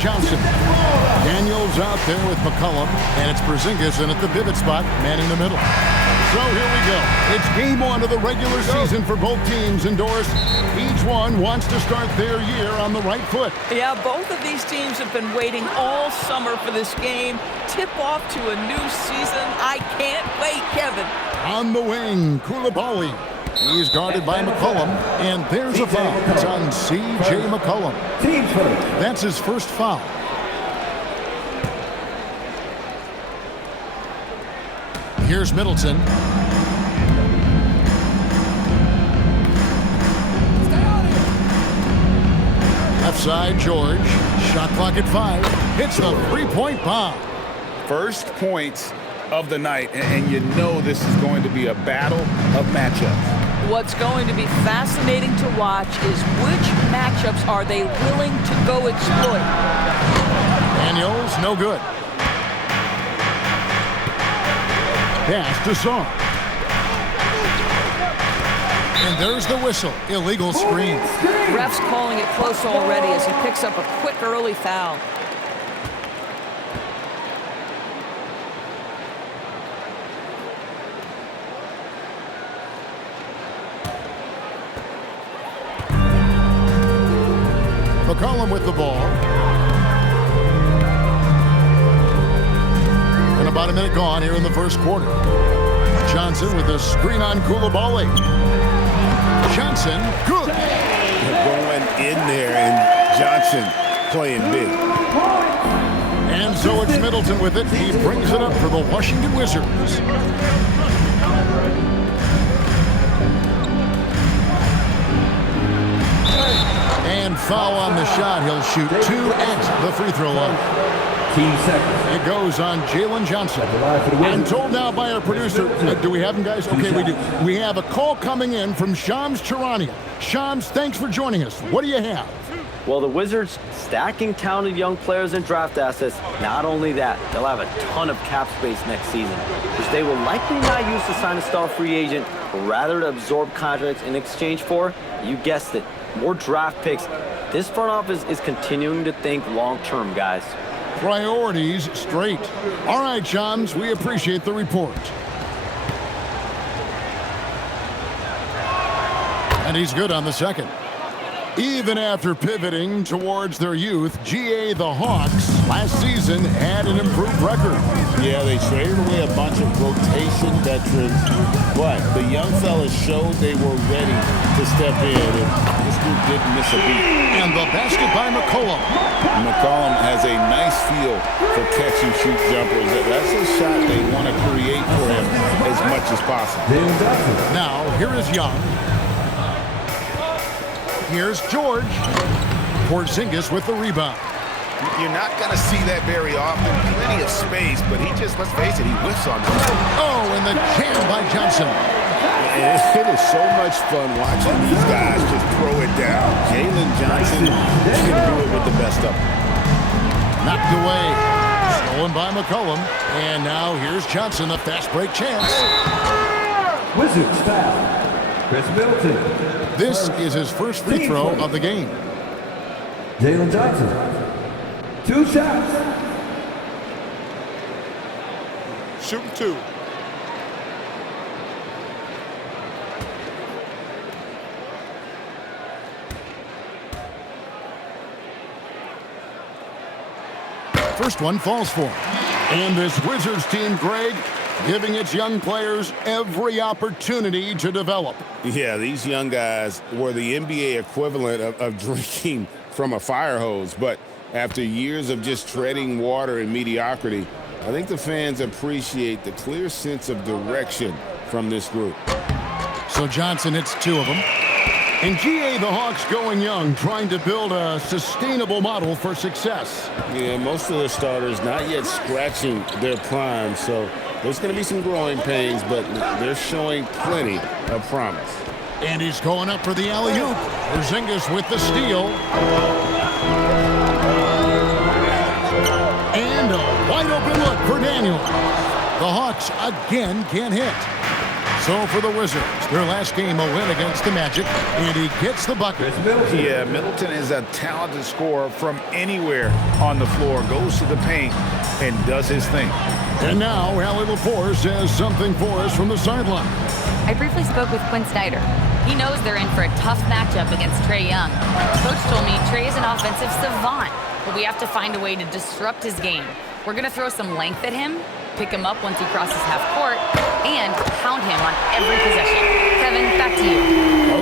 Johnson. Daniels out there with McCollum, and it's Porzingis in at the pivot spot, manning the middle. So here we go. It's game one of the regular season for both teams indoors. Each one wants to start their year on the right foot. Yeah, both of these teams have been waiting all summer for this game. Tip off to a new season. I can't wait, Kevin. On the wing, Koulibaly. He's guarded by McCollum, and there's a foul. It's on C.J. McCollum. That's his first foul. Here's Middleton. Left side, George. Shot clock at 5. Hits the three-point bomb. First points of the night, and you know this is going to be a battle of matchups. What's going to be fascinating to watch is which matchups are they willing to go exploit. Daniels, no good. Pass to Song. And there's the whistle. Illegal screen. Ref's calling it close already as he picks up a quick early foul. McCollum with the ball. And about a minute gone here in the first quarter. Johnson with a screen on Koulibaly. Johnson, good. Going in there, and Johnson playing big. And so it's Middleton with it. He brings it up for the Washington Wizards. And foul on the shot. He'll shoot 2 at the free throw line. It goes on Jalen Johnson. I'm told now by our producer, do we have him, guys? Okay, we do. We have a call coming in from Shams Charania. Shams, thanks for joining us. What do you have? Well, the Wizards stacking talented young players and draft assets. Not only that, they'll have a ton of cap space next season, which they will likely not use to sign a star free agent, but rather to absorb contracts in exchange for, you guessed it, more draft picks. This front office is continuing to think long-term, guys. Priorities straight. All right, Shams, we appreciate the report. And he's good on the second. Even after pivoting towards their youth, GA the Hawks last season had an improved record. Yeah, they traded away a bunch of rotation veterans, but the young fellas showed they were ready to step in, and this group didn't miss a beat. And the basket by McCollum. McCollum has a nice feel for catch and shoot jumpers. That's a shot they want to create for him as much as possible. Now, here is Young. Here's George. Porzingis with the rebound. You're not going to see that very often. Plenty of space, but he just, let's face it, he whiffs on them. Oh, and the jam by Johnson. It is so much fun watching these guys just throw it down. Jalen Johnson can do it with the best of them. Knocked away. Stolen by McCollum. And now here's Johnson, a fast break chance. Wizards foul. Chris Middleton. This is his first free throw of the game. Jalen Johnson. 2 shots. Shooting 2. First one falls for him. And this Wizards team, Greg, giving its young players every opportunity to develop. Yeah, these young guys were the NBA equivalent of drinking from a fire hose. But after years of just treading water and mediocrity, I think the fans appreciate the clear sense of direction from this group. So Johnson hits 2 of them. And GA, the Hawks going young, trying to build a sustainable model for success. Yeah, most of the starters not yet scratching their prime, so there's going to be some growing pains, but they're showing plenty of promise. And he's going up for the alley-oop. Porzingis with the steal. And a wide-open look for Daniels. The Hawks again can't hit. So for the Wizards, their last game a win against the Magic, and he gets the bucket. Yeah, Middleton is a talented scorer from anywhere on the floor, goes to the paint, and does his thing. And now, Allie LaForce has something for us from the sideline. I briefly spoke with Quinn Snyder. He knows they're in for a tough matchup against Trae Young. Coach told me Trae is an offensive savant, but we have to find a way to disrupt his game. We're going to throw some length at him, pick him up once he crosses half court, and pound him on every possession. Kevin, back to you.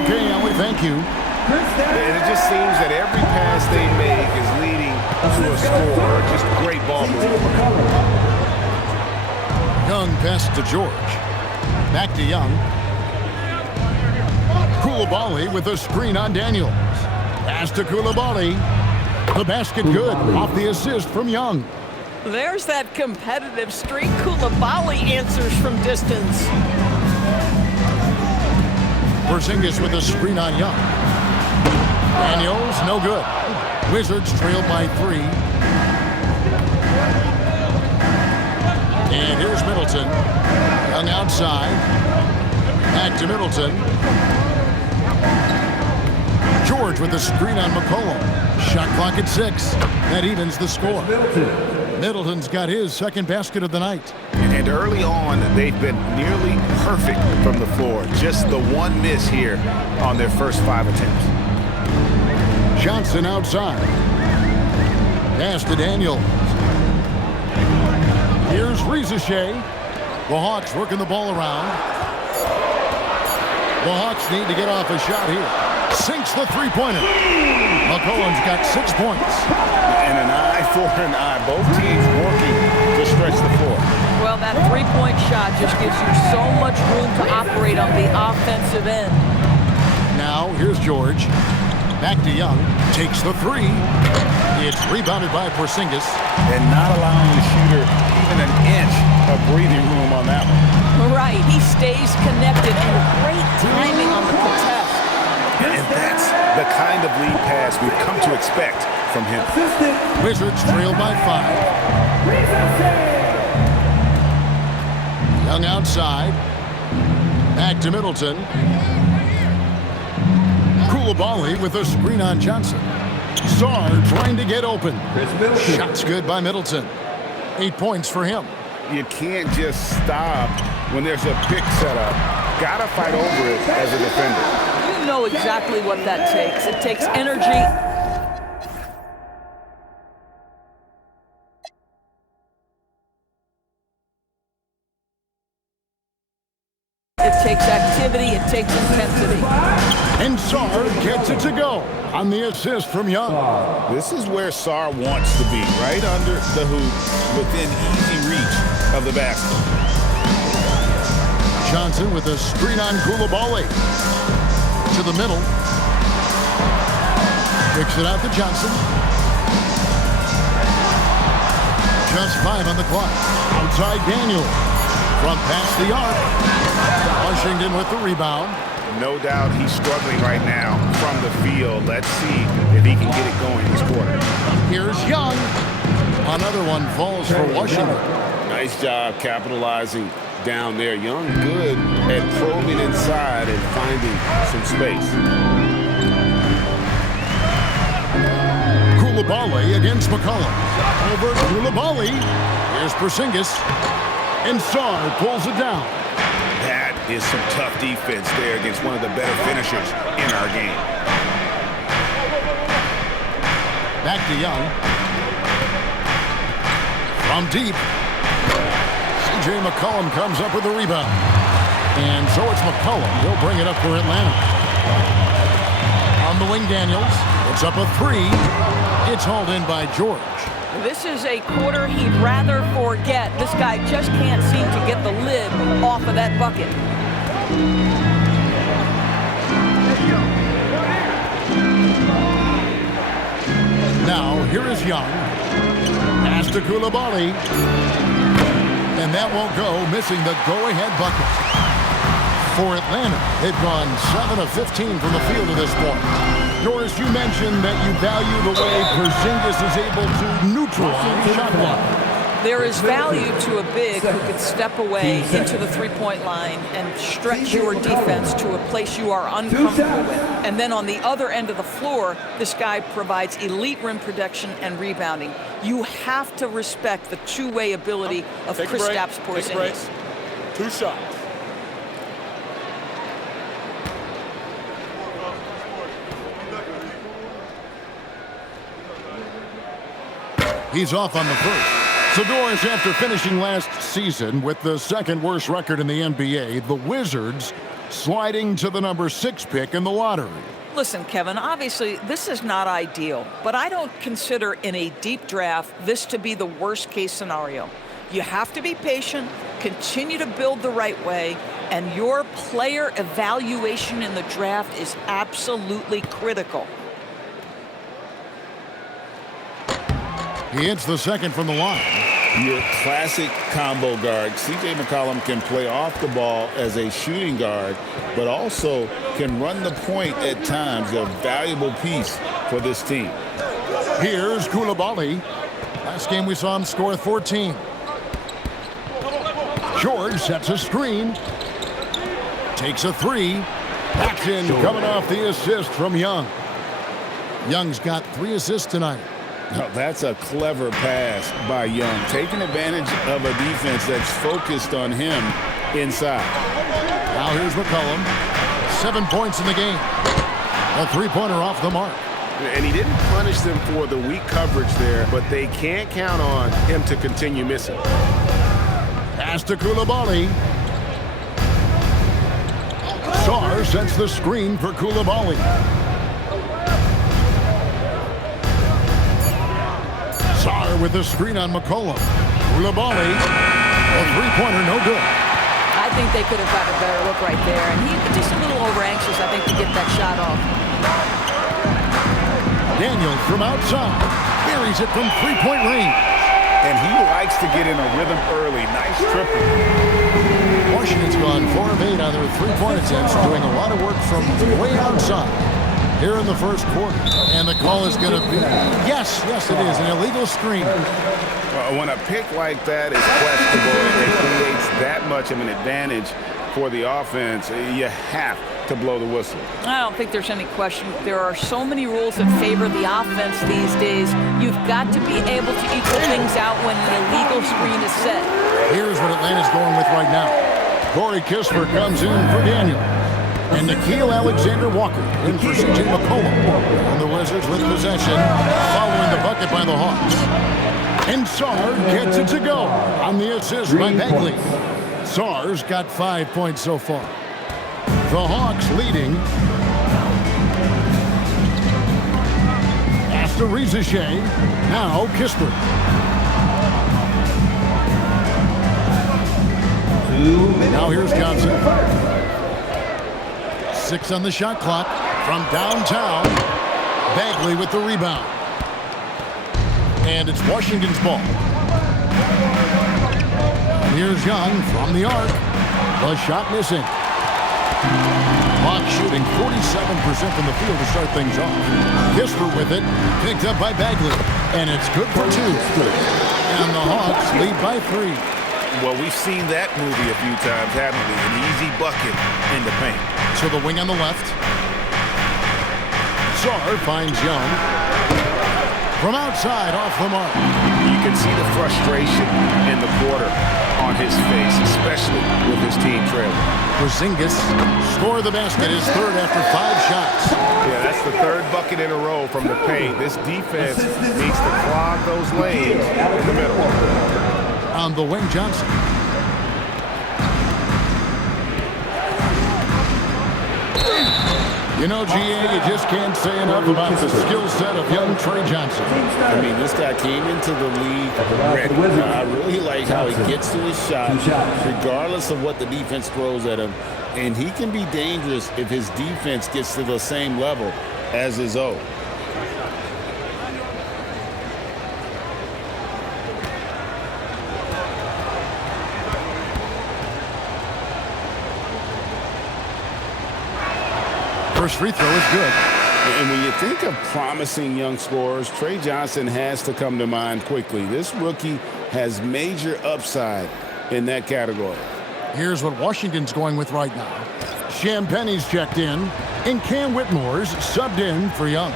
Okay, Allie, thank you. And it just seems that every pass they make is leading to a score. Just great ball movement. Young pass to George. Back to Young. Koulibaly with a screen on Daniels. Pass to Koulibaly. The basket good off the assist from Young. There's that competitive streak. Koulibaly answers from distance. Porzingis with a screen on Young. Daniels, no good. Wizards trailed by 3. And here's Middleton. Young outside. Back to Middleton. George with a screen on McCollum. Shot clock at 6. That evens the score. Middleton's got his second basket of the night. And early on, they've been nearly perfect from the floor. Just the one miss here on their first 5 attempts. Johnson outside. Pass to Daniels. Here's Shai. The Hawks working the ball around. The Hawks need to get off a shot here. Sinks the three-pointer. McCollum's got 6 points. And an eye for an eye. Both teams working to stretch the floor. Well, that three-point shot just gives you so much room to operate on the offensive end. Now, here's George. Back to Young. Takes the 3. It's rebounded by Porzingis. And not allowing the shooter even an inch of breathing room on that one. Right. He stays connected and great timing on the contest. And that's the kind of lead pass we've come to expect from him. Wizards trail by 5. Young outside. Back to Middleton. Koulibaly with a screen on Johnson. Sarr trying to get open. Shots good by Middleton. 8 points for him. You can't just stop when there's a pick set up. Gotta fight over it as a defender. You know exactly what that takes. It takes energy. It takes activity. It takes intensity. And Sarr gets it to go on the assist from Young. This is where Sarr wants to be, right under the hoop, within easy reach of the basket. Johnson with a screen on Koulibaly. To the middle. Kicks it out to Johnson. Just 5 on the clock. Outside Daniel. From past the arc. Washington with the rebound. No doubt he's struggling right now from the field. Let's see if he can get it going this quarter. Here's Young. Another one falls for Washington. Nice job capitalizing down there. Young good at probing inside and finding some space. Koulibaly against McCollum. Over Koulibaly. Here's Porzingis. And Sarr pulls it down. That is some tough defense there against one of the better finishers in our game. Back to Young. From deep. C.J. McCollum comes up with the rebound. And so it's McCollum. He'll bring it up for Atlanta. On the wing, Daniels. It's up a 3. It's hauled in by George. This is a quarter he'd rather forget. This guy just can't seem to get the lid off of that bucket. Now, here is Young. Pass to Koulibaly. And that won't go, missing the go-ahead bucket. For Atlanta, they've gone 7 of 15 from the field to this point. Doris, you mentioned that you value the way Porzingis is able to neutralize shot block. There is value to a big who could step away into the three-point line and stretch your defense to a place you are uncomfortable with. And then on the other end of the floor, this guy provides elite rim protection and rebounding. You have to respect the two-way ability of Kristaps Porzingis. 2 shots. He's off on the first. Sador's, after finishing last season with the second worst record in the NBA, the Wizards sliding to the number 6 pick in the lottery. Listen, Kevin, obviously this is not ideal, but I don't consider in a deep draft this to be the worst case scenario. You have to be patient, continue to build the right way, and your player evaluation in the draft is absolutely critical. He hits the second from the line. Your classic combo guard. C.J. McCollum can play off the ball as a shooting guard, but also can run the point at times. A valuable piece for this team. Here's Koulibaly. Last game we saw him score 14. George sets a screen. Takes a 3. Backs in, coming off the assist from Young. Young's got 3 assists tonight. Now, that's a clever pass by Young, taking advantage of a defense that's focused on him inside. Now here's McCollum. 7 points in the game. A 3-pointer off the mark. And he didn't punish them for the weak coverage there, but they can't count on him to continue missing. Pass to Koulibaly. Sarr sets the screen for Koulibaly. Sarr with the screen on McCollum. Koulibaly, a 3-pointer, no good. I think they could have got a better look right there, and he just a little over-anxious, I think, to get that shot off. Daniel from outside buries it from 3-point range. And he likes to get in a rhythm early. Nice triple. Washington's gone 4 of 8 on their 3-point attempts, doing a lot of work from way outside here in the first quarter. And the call is going to be, yes, it is, an illegal screen. When a pick like that is questionable and it creates that much of an advantage for the offense, you have to blow the whistle. I don't think there's any question. There are so many rules that favor the offense these days. You've got to be able to equal things out when an illegal screen is set. Here's what Atlanta's going with right now. Corey Kispert comes in for Daniel. And Nikhil Alexander-Walker in for C.J. McCollum. And the Wizards with possession, following the bucket by the Hawks. And Sarr gets it to go on the assist by Bagley. Sarr's got 5 points so far. The Hawks leading. After Reza Shai, now Kispert. 2 minutes. Now here's Johnson. 6 on the shot clock from downtown. Bagley with the rebound. And it's Washington's ball. And here's Young from the arc. The shot missing. Hawks shooting 47% from the field to start things off. Kispert with it. Picked up by Bagley. And it's good for 2. And the Hawks lead by 3. Well, we've seen that movie a few times, haven't we? An easy bucket in the paint. To the wing on the left. Sarr finds Young. From outside, off the mark. You can see the frustration in the quarter on his face, especially with his team trailing. Porzingis scored the basket, his third after 5 shots. Yeah, that's the 3rd bucket in a row from the paint. This defense needs to clog those lanes in the middle. On the wing, Johnson. You know, GA, you just can't say enough about the skill set of young Trae Johnson. I mean, this guy came into the league ready. I really like how he gets to his shot, regardless of what the defense throws at him. And he can be dangerous if his defense gets to the same level as his own. First free throw is good. And when you think of promising young scorers, Trae Johnson has to come to mind quickly. This rookie has major upside in that category. Here's what Washington's going with right now. Champagne's checked in, and Cam Whitmore's subbed in for Young.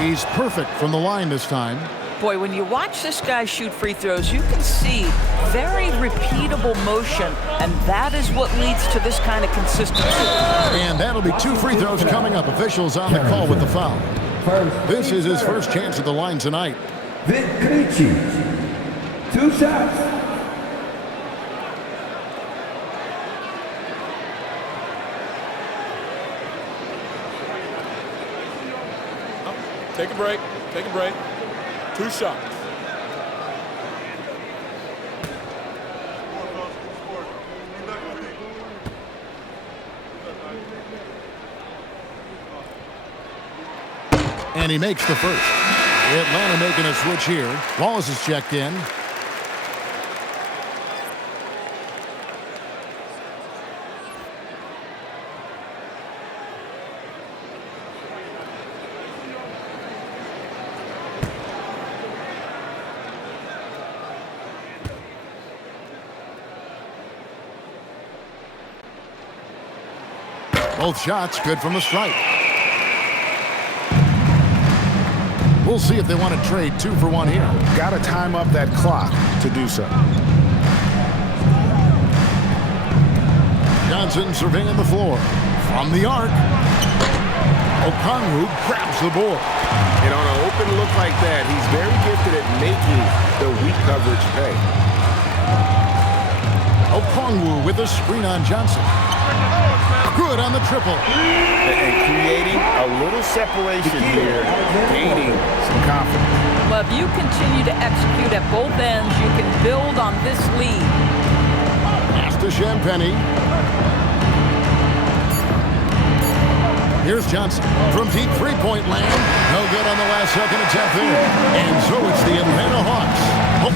He's perfect from the line this time. Boy, when you watch this guy shoot free throws, you can see very repeatable motion, and that is what leads to this kind of consistency. And that'll be 2 free throws coming up. Officials on the call with the foul. This is his first chance at the line tonight. Vic Krejci, 2 shots. Take a break. Take a break. 2 shots. And he makes the first. Atlanta making a switch here. Wallace is checked in. Both shots good from the strike. We'll see if they want to trade 2 for 1 here. Got to time up that clock to do so. Johnson surveying the floor. From the arc. Okongwu grabs the board. And on an open look like that, he's very gifted at making the weak coverage pay. Okongwu with a screen on Johnson. Good on the triple. And creating a little separation here, gaining some confidence. Well, if you continue to execute at both ends, you can build on this lead. Pass to Champagnie. Here's Johnson from deep three-point land. No good on the last second attempt there. And so it's the Atlanta Hawks.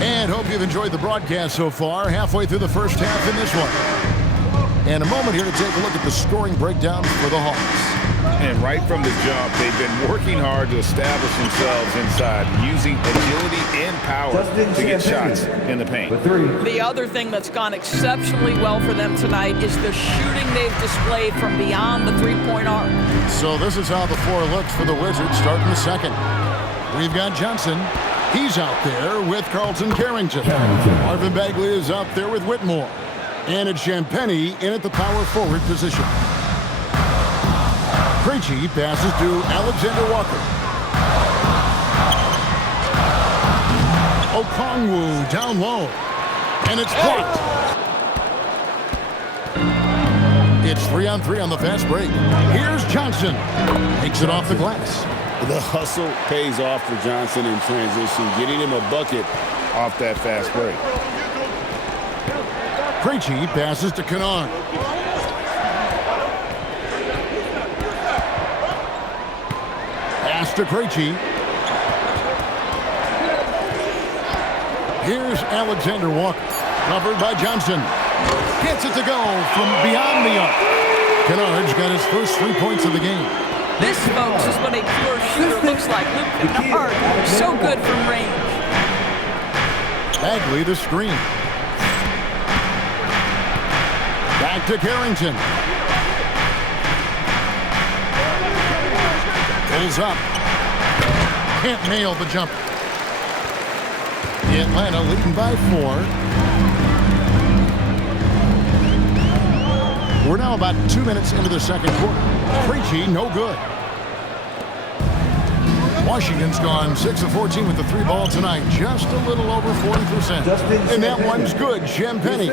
And hope you've enjoyed the broadcast so far. Halfway through the first half in this one. And a moment here to take a look at the scoring breakdown for the Hawks. And right from the jump, they've been working hard to establish themselves inside, using agility and power to get shots in the paint. The other thing that's gone exceptionally well for them tonight is the shooting they've displayed from beyond the three-point arc. So this is how the floor looks for the Wizards starting the second. We've got Johnson. He's out there with Carlton Carrington. Marvin Bagley is out there with Whitmore. And it's Champagnie in at the power forward position. Krejci passes to Alexander Walker. Okongwu down low. And it's blocked. It's 3-on-3 on the fast break. Here's Johnson. Takes it off the glass. The hustle pays off for Johnson in transition, getting him a bucket off that fast break. Krejci passes to Kennard. Pass to Krejci. Here's Alexander Walker. Covered by Johnson. Gets it to go from beyond the arc. Kennard's got his first 3 points of the game. This, folks, is what a pure shooter looks like. Luka Kennard, so good from range. Bagley the screen. Back to Carrington. Pulls up. Can't nail the jumper. Atlanta leading by 4. We're now about 2 minutes into the second quarter. Krejci, no good. Washington's gone 6 of 14 with the 3 ball tonight. Just a little over 40%. And that one's good. Champagnie.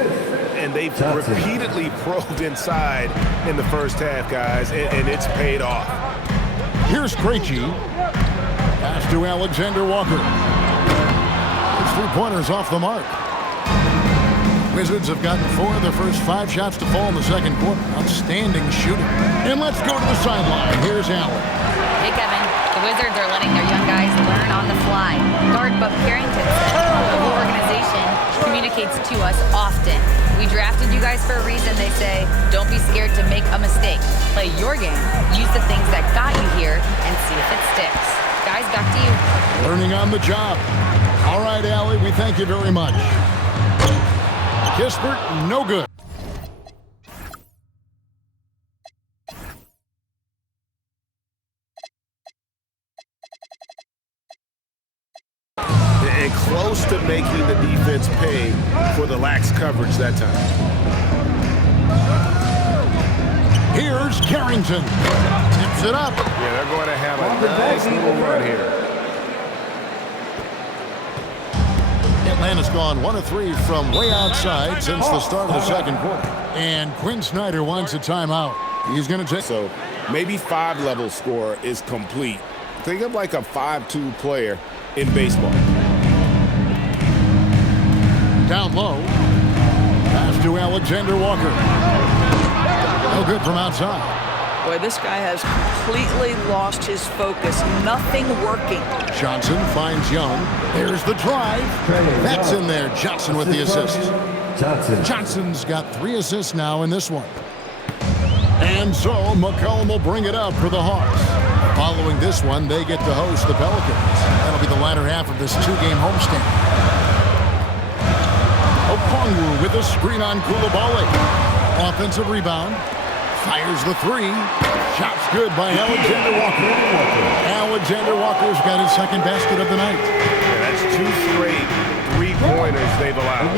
And they've repeatedly probed inside in the first half, guys, and it's paid off. Here's Krejci. Pass to Alexander Walker. His 3-pointers off the mark. Wizards have gotten 4 of their first 5 shots to fall in the second quarter. Outstanding shooting. And let's go to the sideline. Here's Allen. Hey, Kevin. The Wizards are letting their young guys learn on the fly. Guard Bob Carrington said the whole organization communicates to us often. We drafted you guys for a reason, they say. Don't be scared to make a mistake. Play your game, use the things that got you here, and see if it sticks. Guys, back to you. Learning on the job. All right, Allie, we thank you very much. Kispert, no good. And close to making the defense pay for the lax coverage that time. Here's Carrington. Tips it up. Yeah, they're going to have a nice little run here. Atlanta's gone 1 of 3 from way outside since the start of the second quarter. And Quinn Snyder wants a timeout. He's going to take. So maybe 5-level score is complete. Think of like a 5-2 player in baseball. Down low. Pass to Alexander Walker. No good from outside. Boy, this guy has completely lost his focus. Nothing working. Johnson finds Young. There's the drive. That's in there. Johnson with the assist. Johnson's got 3 assists now in this one. And so McCollum will bring it up for the Hawks. Following this one, they get to host the Pelicans. That'll be the latter half of this 2-game homestand. Okongwu with a screen on Koulibaly. Offensive rebound. Fires the 3. Shot's good by Alexander Walker. Alexander Walker's got his second basket of the night. Yeah, that's 2 straight 3-pointers they've allowed.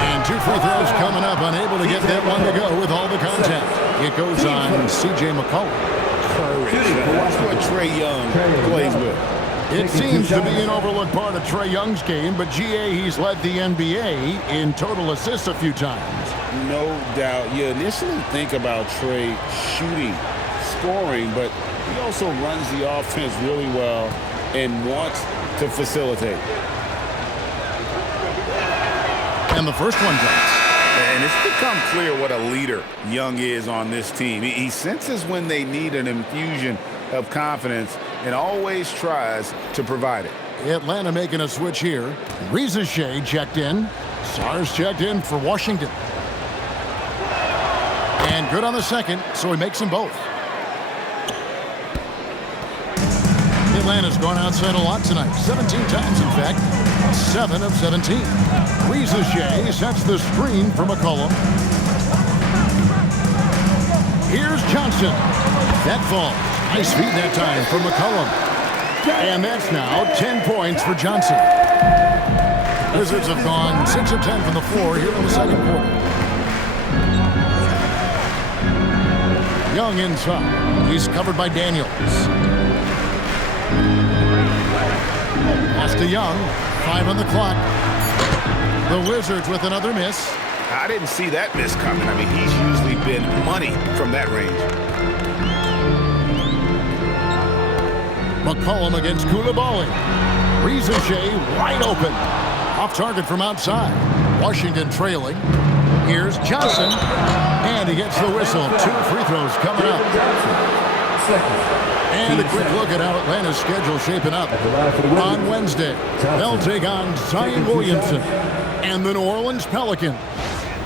And 2 free throws coming up. Unable to get that one to go with all the contact. It goes on C.J. McCollum. That's what Trae Young plays with. It seems to be an overlooked part of Trae Young's game, but GA, he's led the NBA in total assists a few times. No doubt. You initially think about Trae shooting, scoring, but he also runs the offense really well and wants to facilitate. And the first one drops. And it's become clear what a leader Young is on this team. He senses when they need an infusion of confidence and always tries to provide it. Atlanta making a switch here. Shai checked in. Sars checked in for Washington. And good on the second, so he makes them both. Atlanta's gone outside a lot tonight. 17 times, in fact. 7 of 17. Shai sets the screen for McCollum. Here's Johnson. That falls. Nice feed that time for McCollum. And that's now 10 points for Johnson. Wizards have gone 6 of 10 from the floor here in the second quarter. Young inside. He's covered by Daniels. Pass to Young. 5 on the clock. The Wizards with another miss. I didn't see that miss coming. I mean, he's usually been money from that range. McCollum against Koulibaly. Shai wide open. Off target from outside. Washington trailing. Here's Johnson. And he gets the whistle. 2 free throws coming up. And a quick look at how Atlanta's schedule shaping up. On Wednesday, they'll take on Zion Williamson and the New Orleans Pelicans.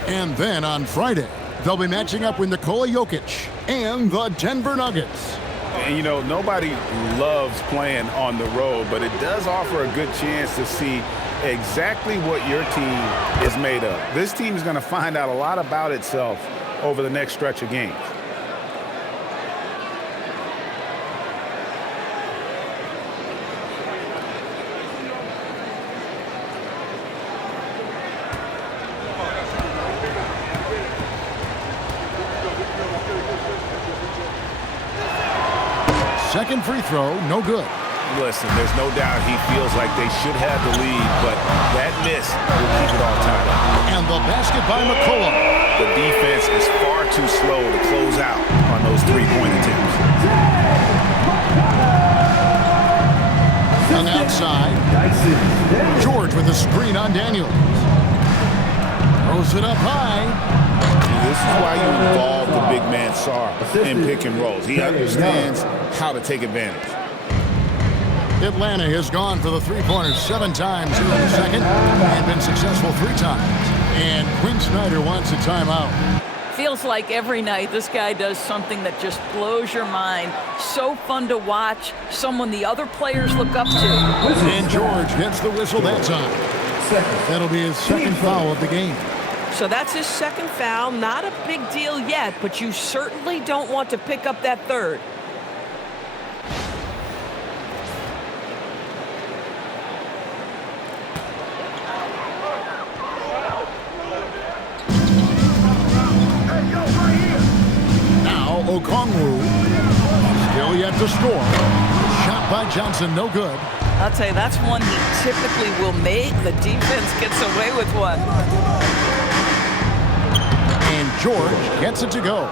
And then on Friday, they'll be matching up with Nikola Jokic and the Denver Nuggets. And, you know, nobody loves playing on the road, but it does offer a good chance to see exactly what your team is made of. This team is going to find out a lot about itself over the next stretch of games. Second free throw, no good. Listen, there's no doubt he feels like they should have the lead, but that miss will keep it all tied up. And the basket by McCollum. The defense is far too slow to close out on those 3-point attempts. Young outside. George with a screen on Daniels. Throws it up high. This is why you involve the big man Sar in pick and rolls. He understands how to take advantage. Atlanta has gone for the three-pointers 7 times here in the second and been successful 3 times. And Quinn Snyder wants a timeout. Feels like every night this guy does something that just blows your mind. So fun to watch, someone the other players look up to. And George gets the whistle that time. That'll be his second foul of the game. So that's his second foul. Not a big deal yet, but you certainly don't want to pick up that third. Okongwu still yet to score. Shot by Johnson, no good. I'll tell you, that's one he typically will make. The defense gets away with one. And George gets it to go.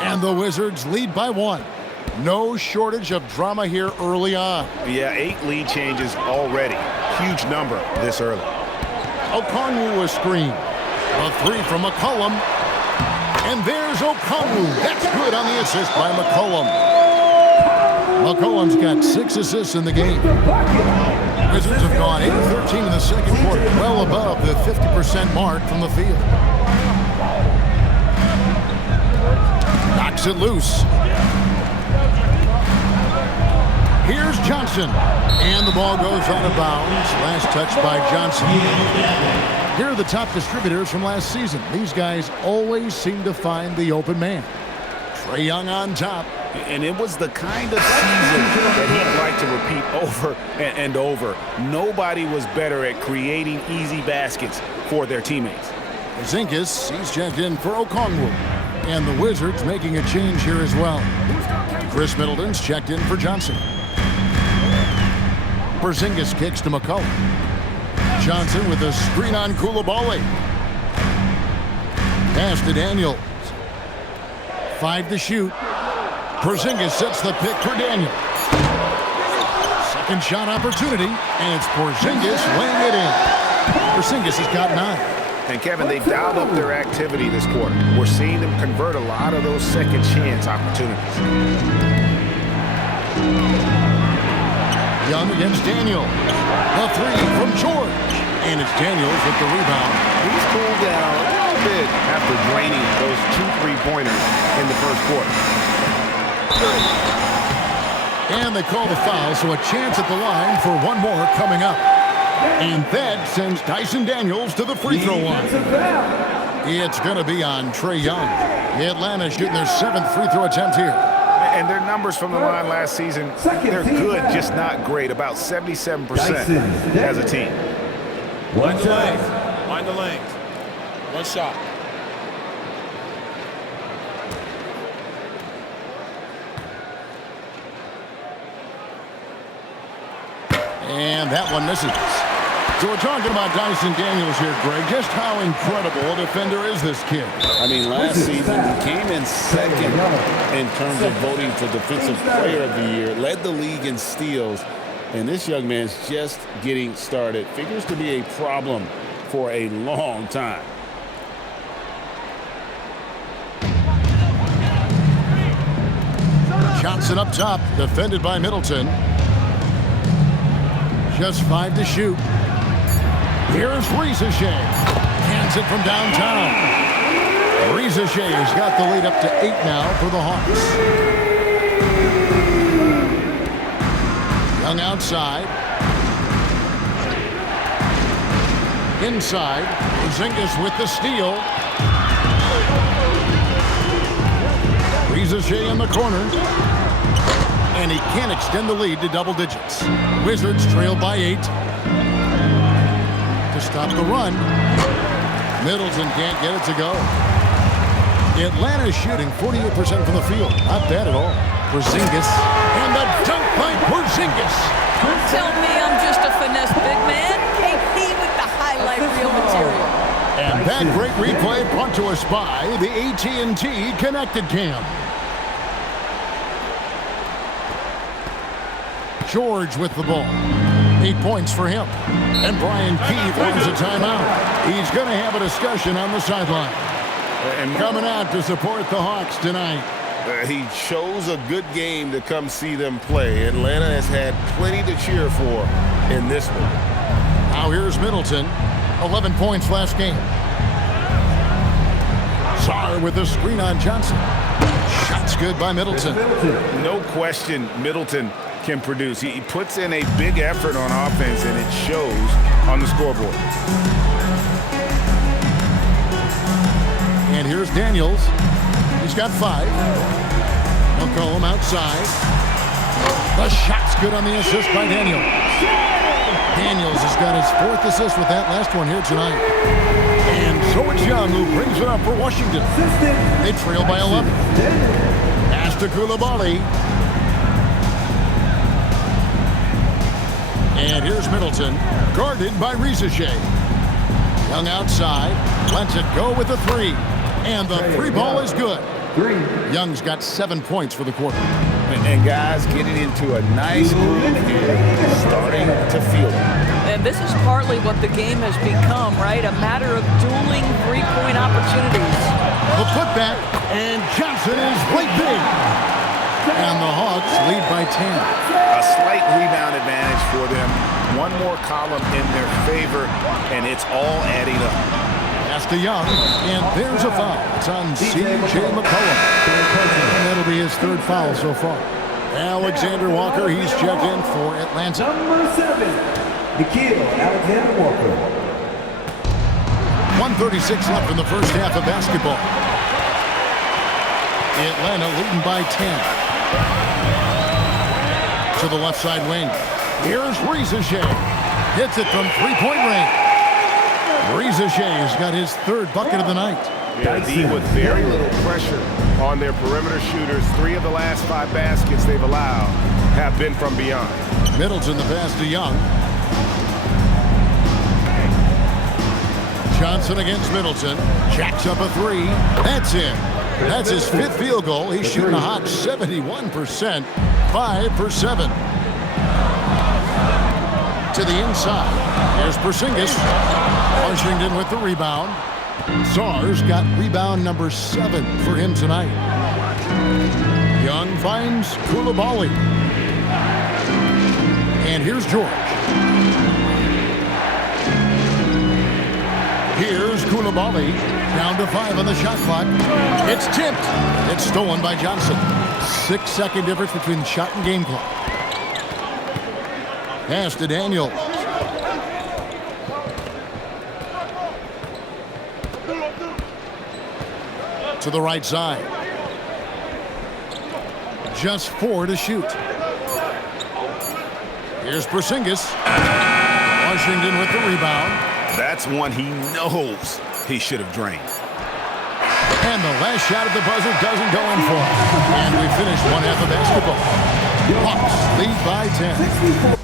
And the Wizards lead by 1. No shortage of drama here early on. Yeah, 8 lead changes already. Huge number this early. Okongwu a screen. A 3 from McCollum. And there's Okongwu. That's good on the assist by McCollum. McCollum's got 6 assists in the game. Wizards have gone 8 of 13 in the second quarter, well above the 50% mark from the field. Knocks it loose. Here's Johnson. And the ball goes out of bounds. Last touch by Johnson. Here are the top distributors from last season. These guys always seem to find the open man. Trae Young on top. And it was the kind of season that he'd like to repeat over and over. Nobody was better at creating easy baskets for their teammates. Porzingis, he's checked in for Okongwu. And the Wizards making a change here as well. Chris Middleton's checked in for Johnson. Porzingis kicks to McCollum. Johnson with a screen on Coulibaly. Pass to Daniels. 5 to shoot. Porzingis sets the pick for Daniels. Second shot opportunity, and it's Porzingis laying it in. Porzingis has got 9. And Kevin, they dialed up their activity this quarter. We're seeing them convert a lot of those second chance opportunities. Young against Daniels. The 3 from George. And it's Daniels with the rebound. He's cooled down a little bit after draining those 2 3-pointers in the first quarter. And they call the foul, so a chance at the line for one more coming up. And that sends Dyson Daniels to the free throw line. It's going to be on Trae Young. Atlanta shooting their 7th free throw attempt here. And their numbers from the line last season, they're good, just not great. About 77% as a team. Mind the lanes. Mind the lanes. One shot. And that one misses. So we're talking about Dyson Daniels here, Greg. Just how incredible a defender is this kid? I mean, last season he came in second in terms of voting for Defensive Player of the Year, led the league in steals, and this young man's just getting started. Figures to be a problem for a long time. Johnson up top, defended by Middleton. Just 5 to shoot. Here's Shai. Hands it from downtown. Shai has got the lead up to 8 now for the Hawks. Young outside. Inside. Porzingis with the steal. Shai in the corner. And he can't extend the lead to double digits. Wizards trail by 8. To stop the run. Middleton can't get it to go. Atlanta shooting 48% from the field. Not bad at all. Porzingis. And the dunk by Porzingis. Don't tell me I'm just a finesse big man. KP with the highlight reel material. And that great replay brought to us by the AT&T Connected Cam. George with the ball. 8 points for him. And Brian Keith wants a timeout. He's going to have a discussion on the sideline. And coming out to support the Hawks tonight, He chose a good game to come see them play. Atlanta has had plenty to cheer for in this one. Now here's Middleton. 11 points last game. Sarr with a screen on Johnson. Shot's good by Middleton. No question Middleton can produce. He puts in a big effort on offense, and it shows on the scoreboard. And here's Daniels. He's got 5. McCollum outside. The shot's good on the assist by Daniels. Daniels has got his 4th assist with that last one here tonight. And so it's Young who brings it up for Washington. They trail by 11. Pass to Coulibaly. And here's Middleton, guarded by Shai. Young outside, lets it go with the 3. And the 3 ball is good. Young's got 7 points for the quarter. And guys getting into a nice groove here, starting to feel it. And this is partly what the game has become, right? A matter of dueling 3-point opportunities. The putback, and Johnson is way big. And the Hawks lead by 10. A slight rebound advantage for them. One more column in their favor, and it's all adding up. Pass to Young, and there's a foul. It's on C.J. McCollum. And that'll be his 3rd foul so far. Alexander Walker, he's checked in for Atlanta. Number 7, McCollum's Alexander Walker. 1:36 left in the first half of basketball. Atlanta leading by 10. To the left side wing. Here's Shai. Hits it from 3-point range. Shai's got his 3rd bucket of the night. Yeah, D with very little pressure on their perimeter shooters. 3 of the last 5 baskets they've allowed have been from beyond. Middleton the pass to Young. Johnson against Middleton. Jacks up a 3. That's it. That's his 5th field goal. He's shooting a hot 71%. 5 for 7. To the inside. Here's Porzingis. Washington with the rebound. Sarr's got rebound number 7 for him tonight. Young finds Coulibaly. And here's George. Here's Coulibaly. Down to 5 on the shot clock. It's tipped. It's stolen by Johnson. 6-second difference between the shot and game clock. Pass to Daniels. To the right side. Just 4 to shoot. Here's Porzingis. Washington with the rebound. That's one he knows he should have drained. And the last shot at the buzzer doesn't go in for him. And we finished 1 half of basketball. Hawks lead by 10.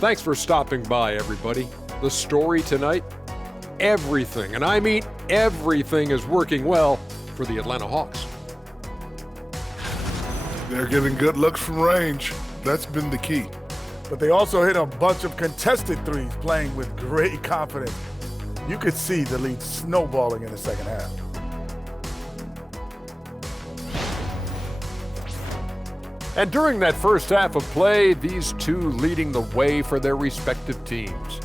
Thanks for stopping by, everybody. The story tonight, everything, and I mean everything, is working well for the Atlanta Hawks. They're getting good looks from range. That's been the key. But they also hit a bunch of contested threes, playing with great confidence. You could see the lead snowballing in the second half. And during that first half of play, these two leading the way for their respective teams.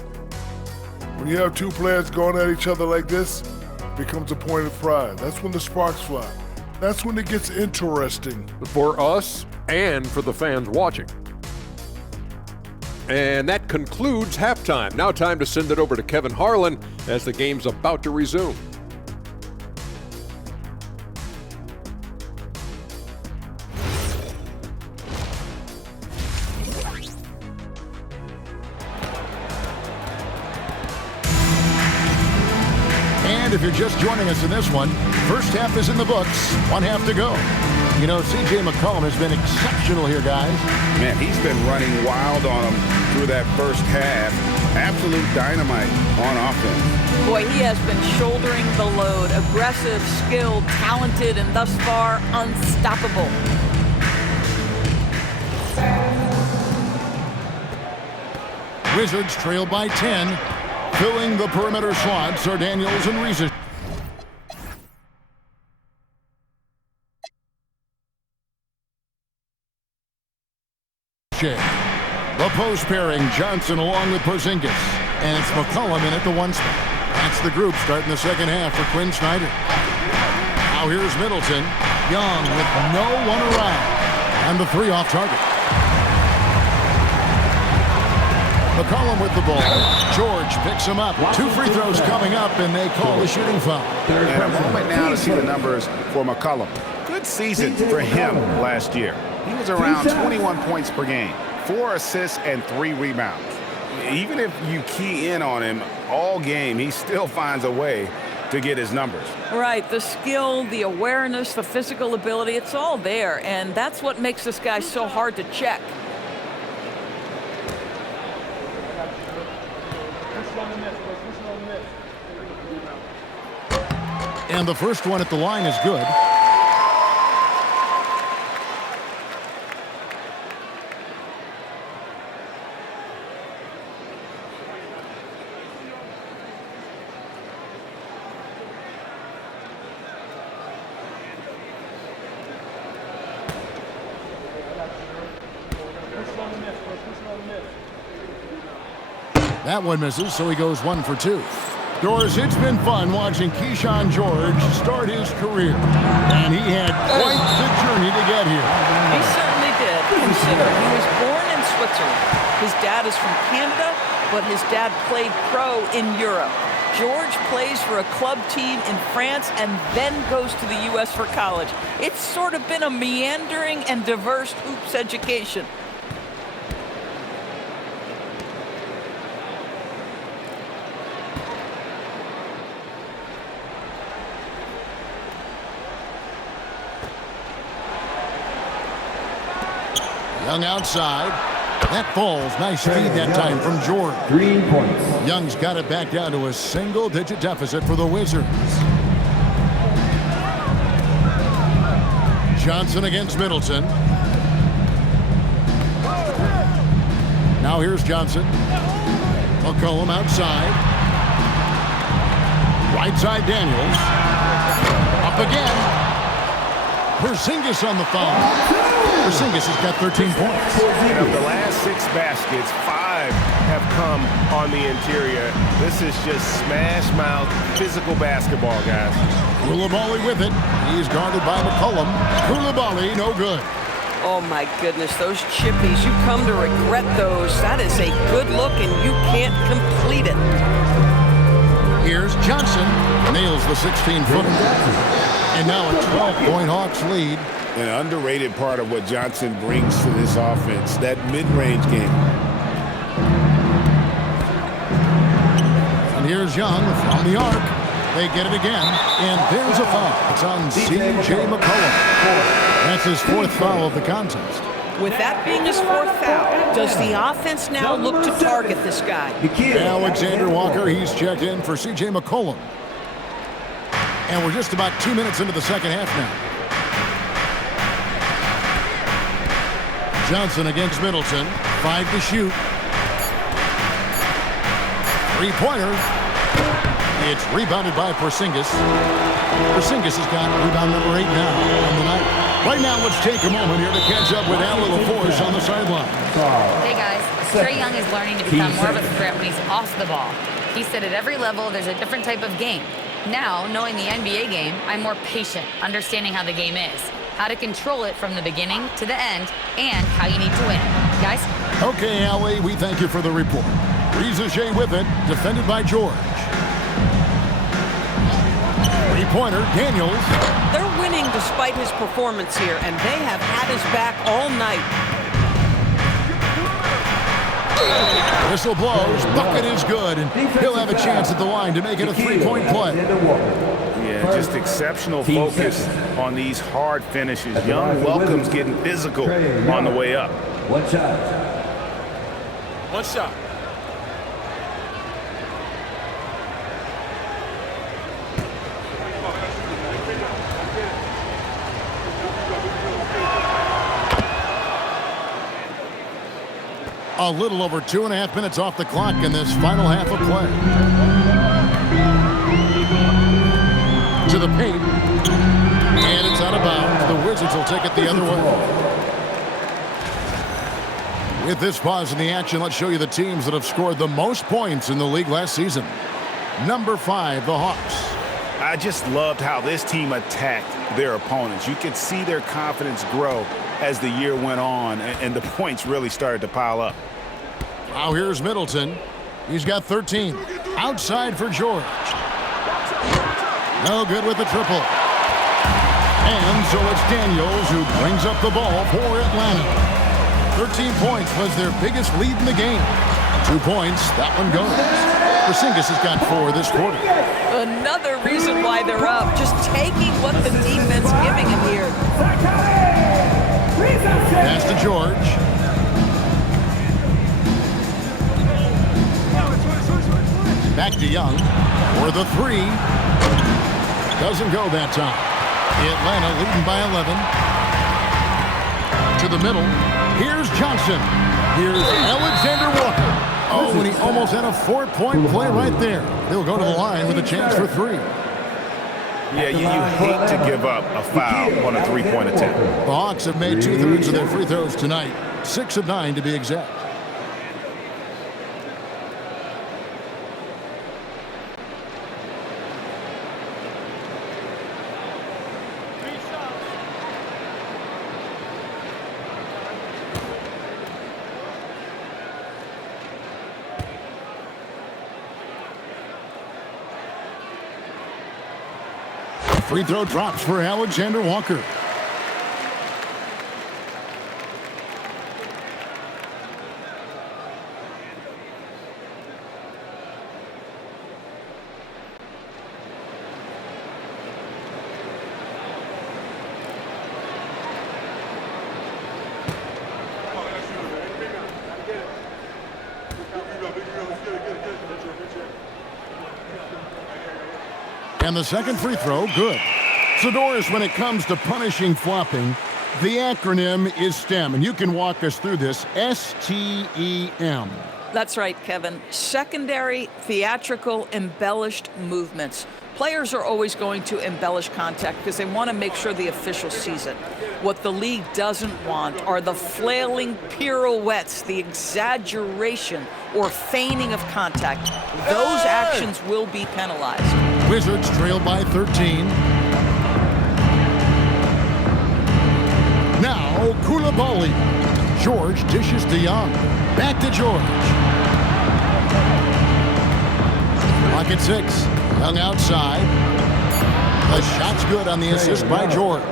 When you have 2 players going at each other like this, it becomes a point of pride. That's when the sparks fly. That's when it gets interesting. For us and for the fans watching. And that concludes halftime. Now time to send it over to Kevin Harlan as the game's about to resume. And if you're just joining us in this one, first half is in the books. 1 half to go. You know, C.J. McCollum has been exceptional here, guys. Man, he's been running wild on them through that first half. Absolute dynamite on offense. Boy, he has been shouldering the load. Aggressive, skilled, talented, and thus far, unstoppable. Wizards trail by 10. Filling the perimeter slots are Daniels and Reese. The post pairing, Johnson along with Porzingis. And it's McCollum in at the 1 spot. That's the group starting the second half for Quinn Snyder. Now here's Middleton. Young with no one around. And the 3 off target. McCollum with the ball. George picks him up. 2 free throws coming up, and they call the shooting foul. And a moment now to see the numbers for McCollum. Good season for him last year. He was around 21 points per game, 4 assists and 3 rebounds. Even if you key in on him all game, he still finds a way to get his numbers. Right, the skill, the awareness, the physical ability, it's all there, and that's what makes this guy so hard to check. And the first one at the line is good. That one misses, so he goes 1 for 2. Doris, it's been fun watching Keyshawn George start his career. And he had quite the journey to get here. He certainly did. Consider he was born in Switzerland. His dad is from Canada, but his dad played pro in Europe. George plays for a club team in France and then goes to the U.S. for college. It's sort of been a meandering and diverse hoops education. Young outside. That falls. Nice feed that time from George. 3 points. Young's got it back down to a single-digit deficit for the Wizards. Johnson against Middleton. Now here's Johnson. McCollum outside. Right side Daniels. Up again. Porzingis on the foul. Porzingis has got 13 points. And of the last 6 baskets, 5 have come on the interior. This is just smash-mouth, physical basketball, guys. Koulibaly with it. He's guarded by McCollum. Koulibaly, no good. Oh, my goodness, those chippies, you come to regret those. That is a good look, and you can't complete it. Here's Johnson. Nails the 16-footer. And now a 12-point Hawks lead. An underrated part of what Johnson brings to this offense, that mid-range game. And here's Young from the arc. They get it again, and there's a foul. It's on C.J. McCollum. That's his 4th foul of the contest. With that being his 4th foul, does the offense now look to target this guy? Alexander Walker, he's checked in for C.J. McCollum. And we're just about 2 minutes into the second half now. Johnson against Middleton. 5 to shoot. 3-pointer. It's rebounded by Porzingis. Porzingis has got rebound number 8 now on the night. Right now, let's take a moment here to catch up with Allie LaForce on the sideline. Hey, guys. Trae Young is learning to become more of a threat when he's off the ball. He said at every level, there's a different type of game. Now, knowing the NBA game, I'm more patient, understanding how the game is, how to control it from the beginning to the end, and how you need to win. Guys? Okay, Allie, we thank you for the report. Shai with it, defended by George. 3-pointer, Daniels. They're winning despite his performance here, and they have had his back all night. Whistle blows, bucket is good, and he'll have a chance at the line to make it a 3-point play. Yeah, just exceptional focus on these hard finishes. Young welcomes getting physical on the way up. 1 shot. 1 shot. A little over 2.5 minutes off the clock in this final half of play. To the paint. And it's out of bounds. The Wizards will take it the other way. With this pause in the action, let's show you the teams that have scored the most points in the league last season. Number 5, the Hawks. I just loved how this team attacked their opponents. You could see their confidence grow as the year went on, and the points really started to pile up. Now here's Middleton. He's got 13. Outside for George. No good with the triple. And so it's Daniels who brings up the ball for Atlanta. 13 points was their biggest lead in the game. 2 points, that one goes. Porzingis has got 4 this quarter. Another reason why they're up, just taking what the defense giving him here. Pass to George. Back to Young for the 3. Doesn't go that time. Atlanta leading by 11. To the middle. Here's Johnson. Here's Alexander Walker. Oh, and he almost had a 4-point play right there. He'll go to the line with a chance for 3. Yeah, you hate to give up a foul on a 3-point attempt. The Hawks have made 2/3 of their free throws tonight. 6 of 9 to be exact. Free throw drops for Alexander Walker. And the second free throw, good. So, Doris, when it comes to punishing flopping, the acronym is STEM, and you can walk us through this. STEM. That's right, Kevin. Secondary, theatrical, embellished movements. Players are always going to embellish contact because they want to make sure the official sees it. What the league doesn't want are the flailing pirouettes, the exaggeration or feigning of contact. Those actions will be penalized. Wizards trail by 13. Now, Koulibaly. George dishes to Young. Back to George. Clock at 6. Young outside. The shot's good on the assist by George.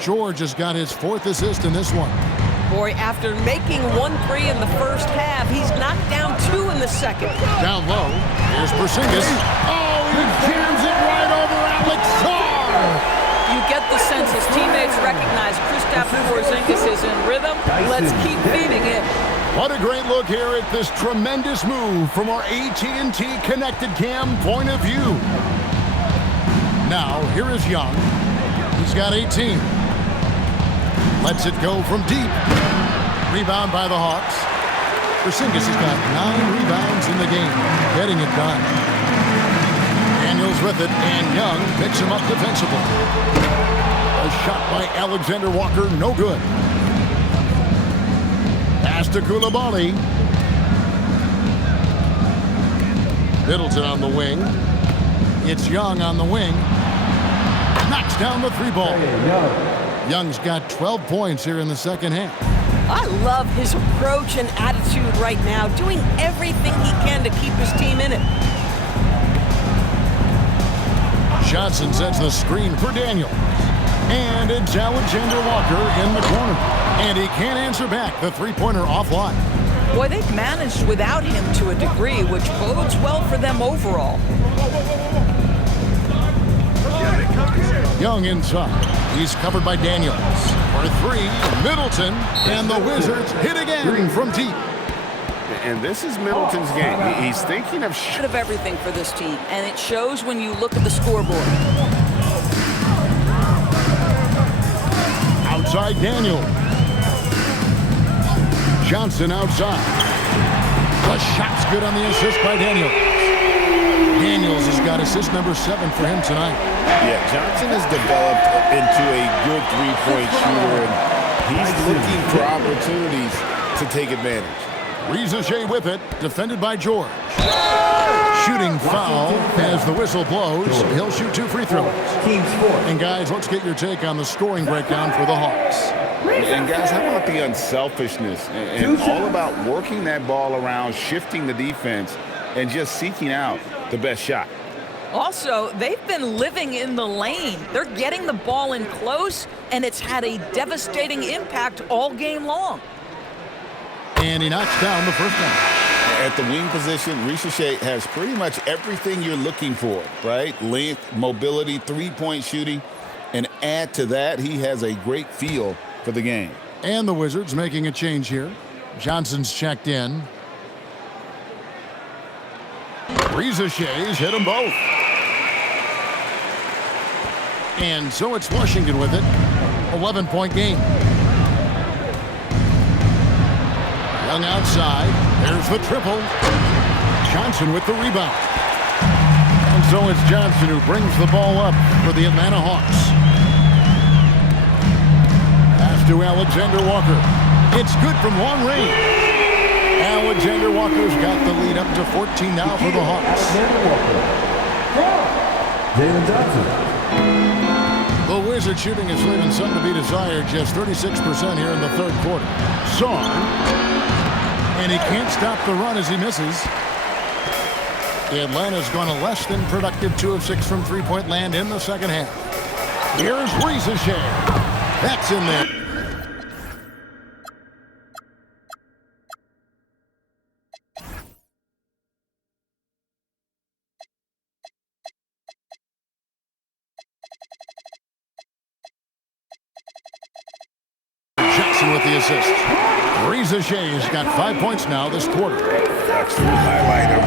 George has got his 4th assist in this one. Boy, after making 1-3 in the first half, he's knocked down 2 in the second. Down low. Here's Porzingis. Oh, he jams it right over Alex Carr. You get the sense his teammates recognize Kristaps Porzingis is in rhythm. Let's keep feeding it. What a great look here at this tremendous move from our AT&T Connected Cam point of view. Now, here is Young. He's got 18. Lets it go from deep. Rebound by the Hawks. Porzingis has got 9 rebounds in the game, getting it done. Daniels with it, and Young picks him up defensively. A shot by Alexander Walker, no good. Pass to Koulibaly. Middleton on the wing. It's Young on the wing. Knocks down the 3-ball. Young's got 12 points here in the second half. I love his approach and attitude right now, doing everything he can to keep his team in it. Johnson sets the screen for Daniel. And it's Alexander Walker in the corner. And he can't answer back. The 3-pointer offline. Boy, they've managed without him to a degree, which bodes well for them overall. Young inside. He's covered by Daniels. For 3, Middleton. And the Wizards hit again from deep. And this is Middleton's game. He's thinking of everything for this team, and it shows when you look at the scoreboard. Outside Daniel. Johnson outside. The shot's good on the assist by Daniels. Daniels has got assist number 7 for him tonight. Yeah, Johnson has developed into a good three-point shooter, and he's looking for opportunities to take advantage. Shai with it, defended by George. Shooting foul as the whistle blows. He'll shoot 2 free throws. And guys, let's get your take on the scoring breakdown for the Hawks. And guys, how about the unselfishness and all about working that ball around, shifting the defense, and just seeking out the best shot. Also, they've been living in the lane. They're getting the ball in close, and it's had a devastating impact all game long. And he knocks down the first one. At the wing position, Shai has pretty much everything you're looking for, right? Length, mobility, three-point shooting. And add to that, he has a great feel for the game. And the Wizards making a change here. Johnson's checked in. Shai's hit them both. And so it's Washington with it. 11-point game. Young outside. There's the triple. Johnson with the rebound. And so it's Johnson who brings the ball up for the Atlanta Hawks. Pass to Alexander Walker. It's good from long range. Alexander Walker's got the lead up to 14 now for the Hawks. The Wizards shooting is leaving something to be desired. Just 36% here in the third quarter. Saw. And he can't stop the run as he misses. Atlanta's gone a less than productive 2 of 6 from three-point land in the second half. Here's Shai. That's in there. With the assist. Shai's got 5 points now this quarter. Absolute highlight of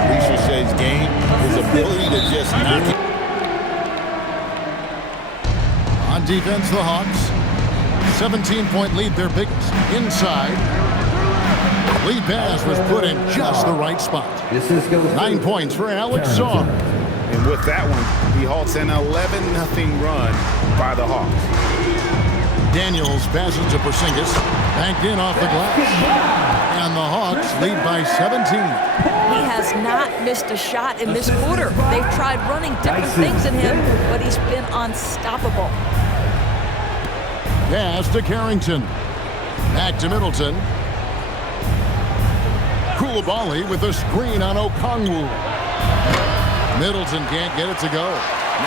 Shai's game, his ability to just knock it. On defense, the Hawks. 17-point lead, their biggest. Inside. Lead pass was put in just the right spot. 9 points for Alex Saw. And with that one, he halts an 11-0 run by the Hawks. Daniels passes to Porzingis, banked in off the glass, and the Hawks lead by 17. He has not missed a shot in this quarter. They've tried running different things in him, but he's been unstoppable. Pass to Carrington, back to Middleton. Koulibaly with a screen on Okongwu. Middleton can't get it to go.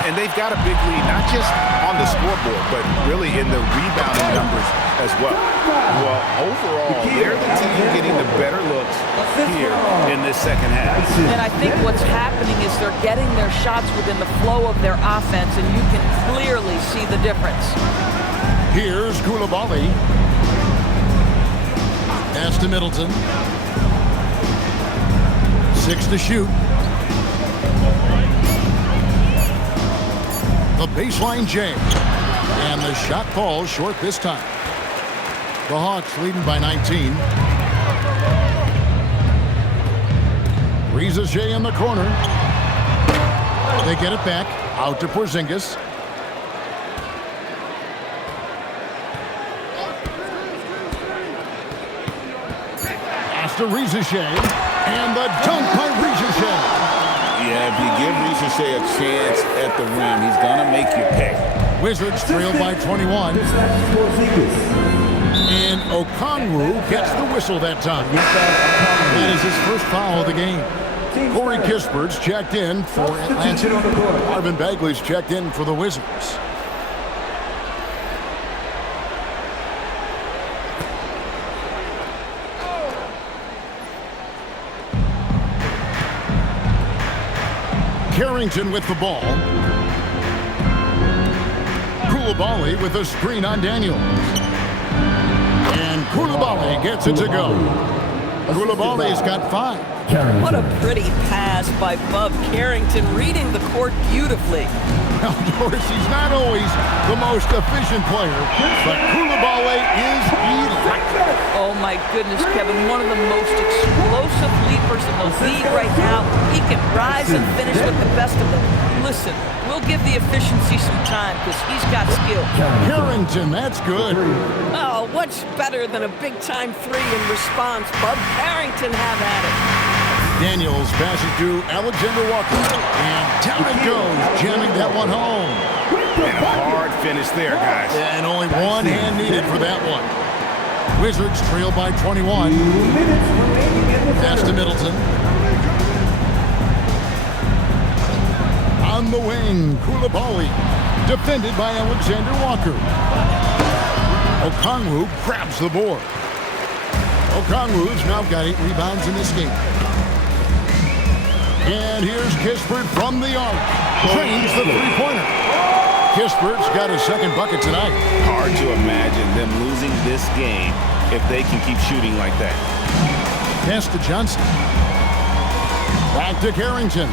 And they've got a big lead, not just on the scoreboard, but really in the rebounding numbers as well. Well, overall, they're the team getting the better looks here in this second half. And I think what's happening is they're getting their shots within the flow of their offense, and you can clearly see the difference. Here's Koulibaly. Pass to Middleton. 6 to shoot. The baseline J. And the shot falls short this time. The Hawks leading by 19. Shai in the corner. They get it back. Out to Porzingis. Pass to Shai. And the dunk by Shai. Yeah, if you give Shai a chance at the rim, he's going to make you pay. Wizards trail by 21. And Okongwu gets the whistle that time. That is his first foul of the game. Corey Kispert's checked in for Atlanta. Marvin Bagley's checked in for the Wizards. Carrington with the ball. Koulibaly with a screen on Daniels. And Koulibaly gets it to go. Koulibaly's got 5. What a pretty pass by Bub Carrington, reading the court beautifully. Now, of course, he's not always the most efficient player, but Koulibaly is elite. Oh, my goodness, Kevin. One of the most explosive leapers in the league right now. He can rise and finish with the best of them. Listen, we'll give the efficiency some time because he's got skill. Carrington, that's good. Oh, what's better than a big-time 3 in response? Bub Carrington have at it. Daniels passes to Alexander Walker, and down it goes, jamming that one home. And a hard finish there, guys. And only one hand needed for that one. Wizards trail by 21. Pass to Middleton. On the wing, Koulibaly, defended by Alexander Walker. Okongwu grabs the board. Okongwu's now got 8 rebounds in this game. And here's Kispert from the arc. Drains the three-pointer. Kispert's got his second bucket tonight. Hard to imagine them losing this game if they can keep shooting like that. Pass to Johnson. Back to Carrington.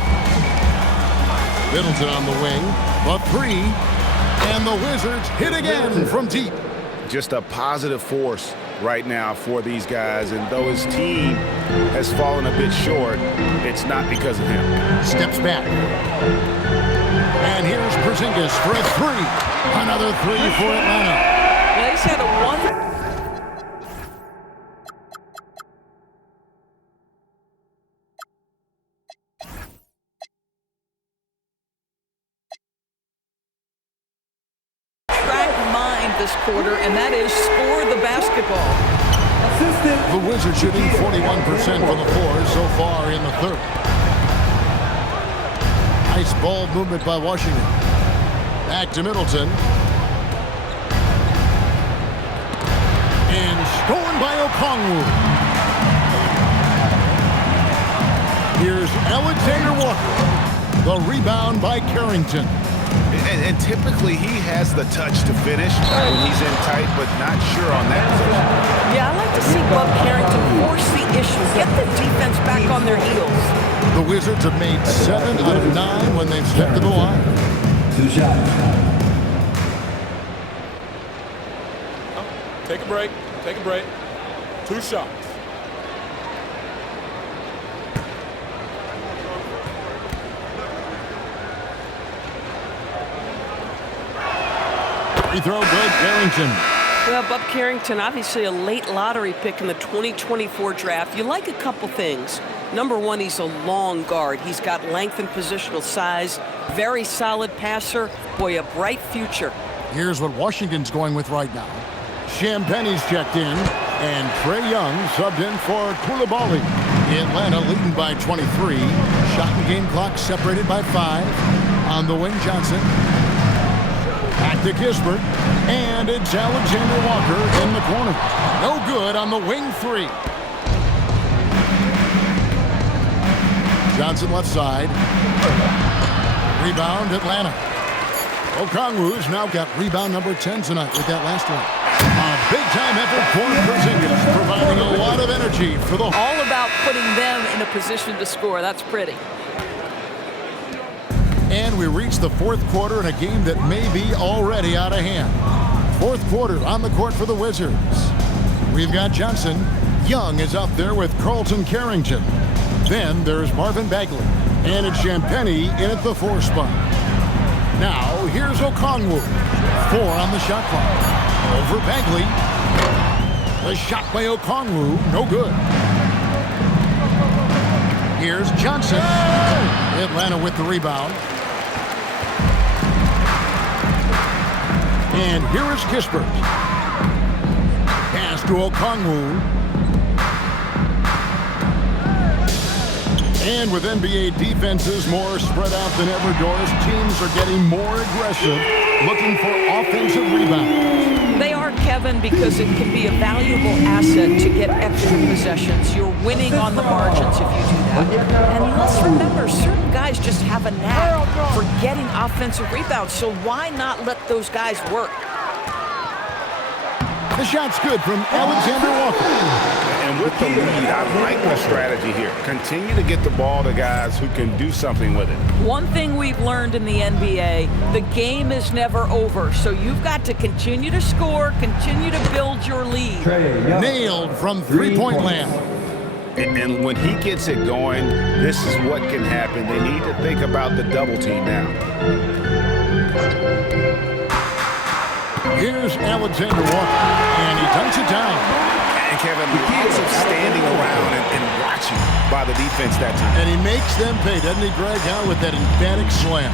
Middleton on the wing. A 3. And the Wizards hit again from deep. Just a positive force right now for these guys, and though his team has fallen a bit short, it's not because of him. Steps back. And here's Porzingis for a 3. Another 3 for Atlanta. Yeah, he's had a one. This quarter, and that is score the basketball. The Wizards shooting 41% from the floor so far in the third. Nice ball movement by Washington. Back to Middleton. And stolen by Okongwu. Here's Alexander Walker. The rebound by Carrington. And typically he has the touch to finish when he's in tight, but not sure on that position. Yeah, I like to see Bub Carrington force the issue, get the defense back on their heels. The Wizards have made 7 out of 9 when they've stepped to the line. 2 shots. Take a break. Take a break. 2 shots. Free throw good, Carrington. Well, Bub Carrington, obviously a late lottery pick in the 2024 draft. You like a couple things. Number one, he's a long guard. He's got length and positional size. Very solid passer. Boy, a bright future. Here's what Washington's going with right now. Champagne's checked in, and Trae Young subbed in for Koulibaly. Atlanta leading by 23. Shot and game clock separated by 5. On the wing, Johnson. Back to Kispert, and it's Alexander Walker in the corner. No good on the wing 3. Johnson left side. Rebound, Atlanta. Okongwu's now got rebound number 10 tonight with that last one. A big-time effort for Porzingis, providing a lot of energy for the... All about putting them in a position to score. That's pretty. And we reach the fourth quarter in a game that may be already out of hand. Fourth quarter on the court for the Wizards. We've got Johnson. Young is up there with Carlton Carrington. Then there's Marvin Bagley. And it's Champagnie in at the 4 spot. Now, here's Okongwu. 4 on the shot clock. Over Bagley. The shot by Okongwu, no good. Here's Johnson. Atlanta with the rebound. And here is Kispert. Pass to Okongwu. And with NBA defenses more spread out than ever, Doris, teams are getting more aggressive, looking for offensive rebounds. They are, Kevin, because it can be a valuable asset to get extra possessions. You're winning on the margins if you do that. And let's remember, certain guys just have a knack for getting offensive rebounds, so why not let those guys work? The shot's good from Alexander Walker. And And with the lead, I like the strategy here. Continue to get the ball to guys who can do something with it. One thing we've learned in the NBA, the game is never over. So you've got to continue to score, continue to build your lead. Nailed from three-point land. And when he gets it going, this is what can happen. They need to think about the double team now. Here's Alexander Walker, and he dunks it down. And Kevin, lots of standing around and watching by the defense that time. And he makes them pay, doesn't he, Greg, out with that emphatic slam.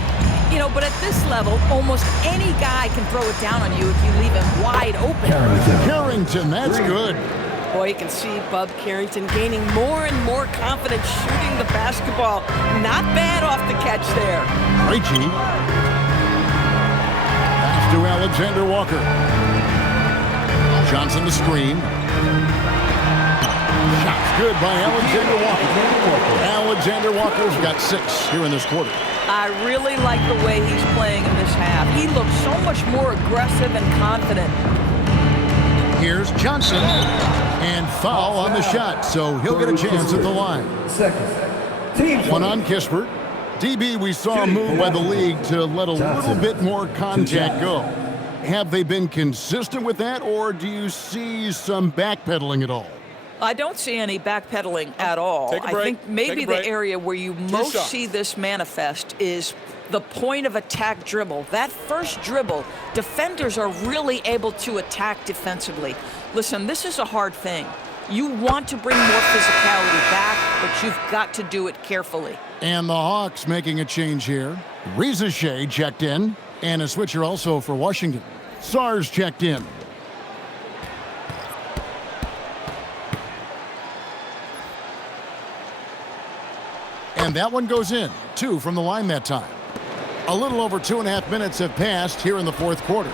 You know, but at this level, almost any guy can throw it down on you if you leave him wide open. Carrington, that's good. Boy, you can see Bub Carrington gaining more and more confidence shooting the basketball. Not bad off the catch there. Trae. Pass to Alexander Walker. Johnson the screen. Shot's good by Alexander Walker. Alexander Walker's got 6 here in this quarter. I really like the way he's playing in this half. He looks so much more aggressive and confident. Here's Johnson, and foul on the shot, so he'll get a chance at the line. One on Kispert. DB, we saw a move by the league to let a little bit more contact go. Have they been consistent with that, or do you see some backpedaling at all? I don't see any backpedaling at all. I think maybe the area where you most see this manifest is the point of attack dribble. That first dribble, defenders are really able to attack defensively. Listen, this is a hard thing. You want to bring more physicality back, but you've got to do it carefully. And the Hawks making a change here. Shai checked in, and a switcher also for Washington. Sars checked in. And that one goes in. 2 from the line that time. A little over 2.5 minutes have passed here in the fourth quarter.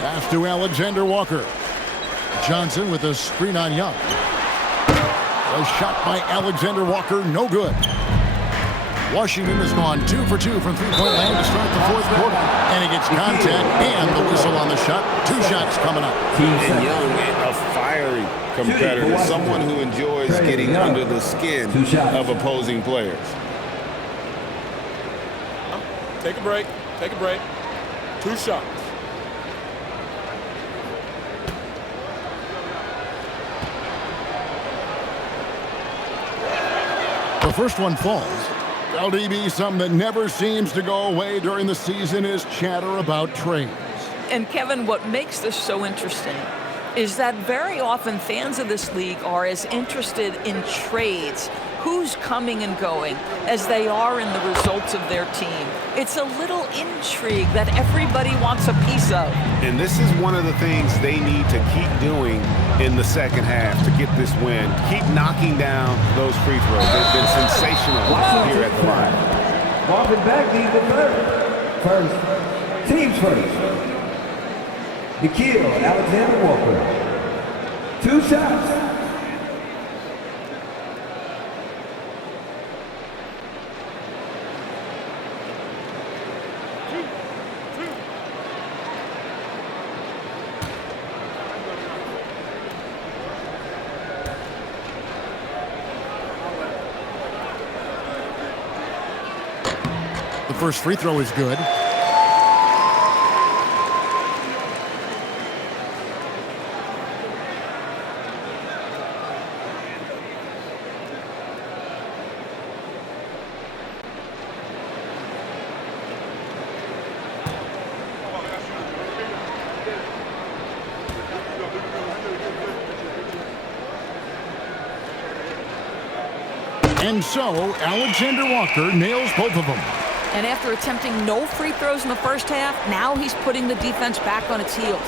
Pass to Alexander Walker. Johnson with a screen on Young. A shot by Alexander Walker, no good. Washington has gone 2 for 2 from three-point land to start the fourth quarter. And he gets contact and the whistle on the shot. 2 shots coming up. And Young, a fiery competitor, someone who enjoys getting under the skin of opposing players. Take a break. Take a break. 2 shots. The first one falls. LDB, something that never seems to go away during the season is chatter about trades. And Kevin, what makes this so interesting is that very often fans of this league are as interested in trades, who's coming and going, as they are in the results of their team. It's a little intrigue that everybody wants a piece of. And this is one of the things they need to keep doing in the second half to get this win. Keep knocking down those free throws. They've been sensational here at the line. Marvin Bagley, the first. Teams first. Alexander Walker. 2 shots. The first free throw is good. And so, Alexander Walker nails both of them. And after attempting no free throws in the first half, now he's putting the defense back on its heels.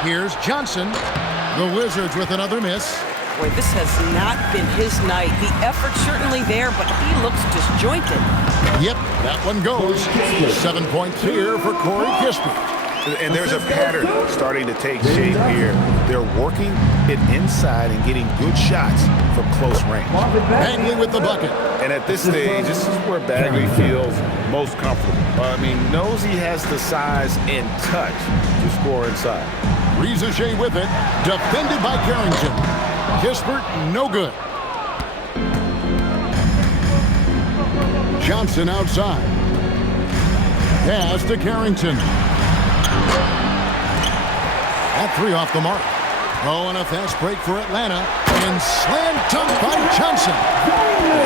Here's Johnson. The Wizards with another miss. Boy, this has not been his night. The effort's certainly there, but he looks disjointed. Yep, that one goes. 7 points here for Corey Kispert. And there's a pattern starting to take shape here. They're working it inside and getting good shots from close range. Bagley with the bucket. And at this stage, this is where Bagley feels most comfortable. Knows he has the size and touch to score inside. Shai with it. Defended by Carrington. Kispert, no good. Johnson outside. Pass to Carrington. That three off the mark. Oh, and a fast break for Atlanta. And slam dunk by Johnson.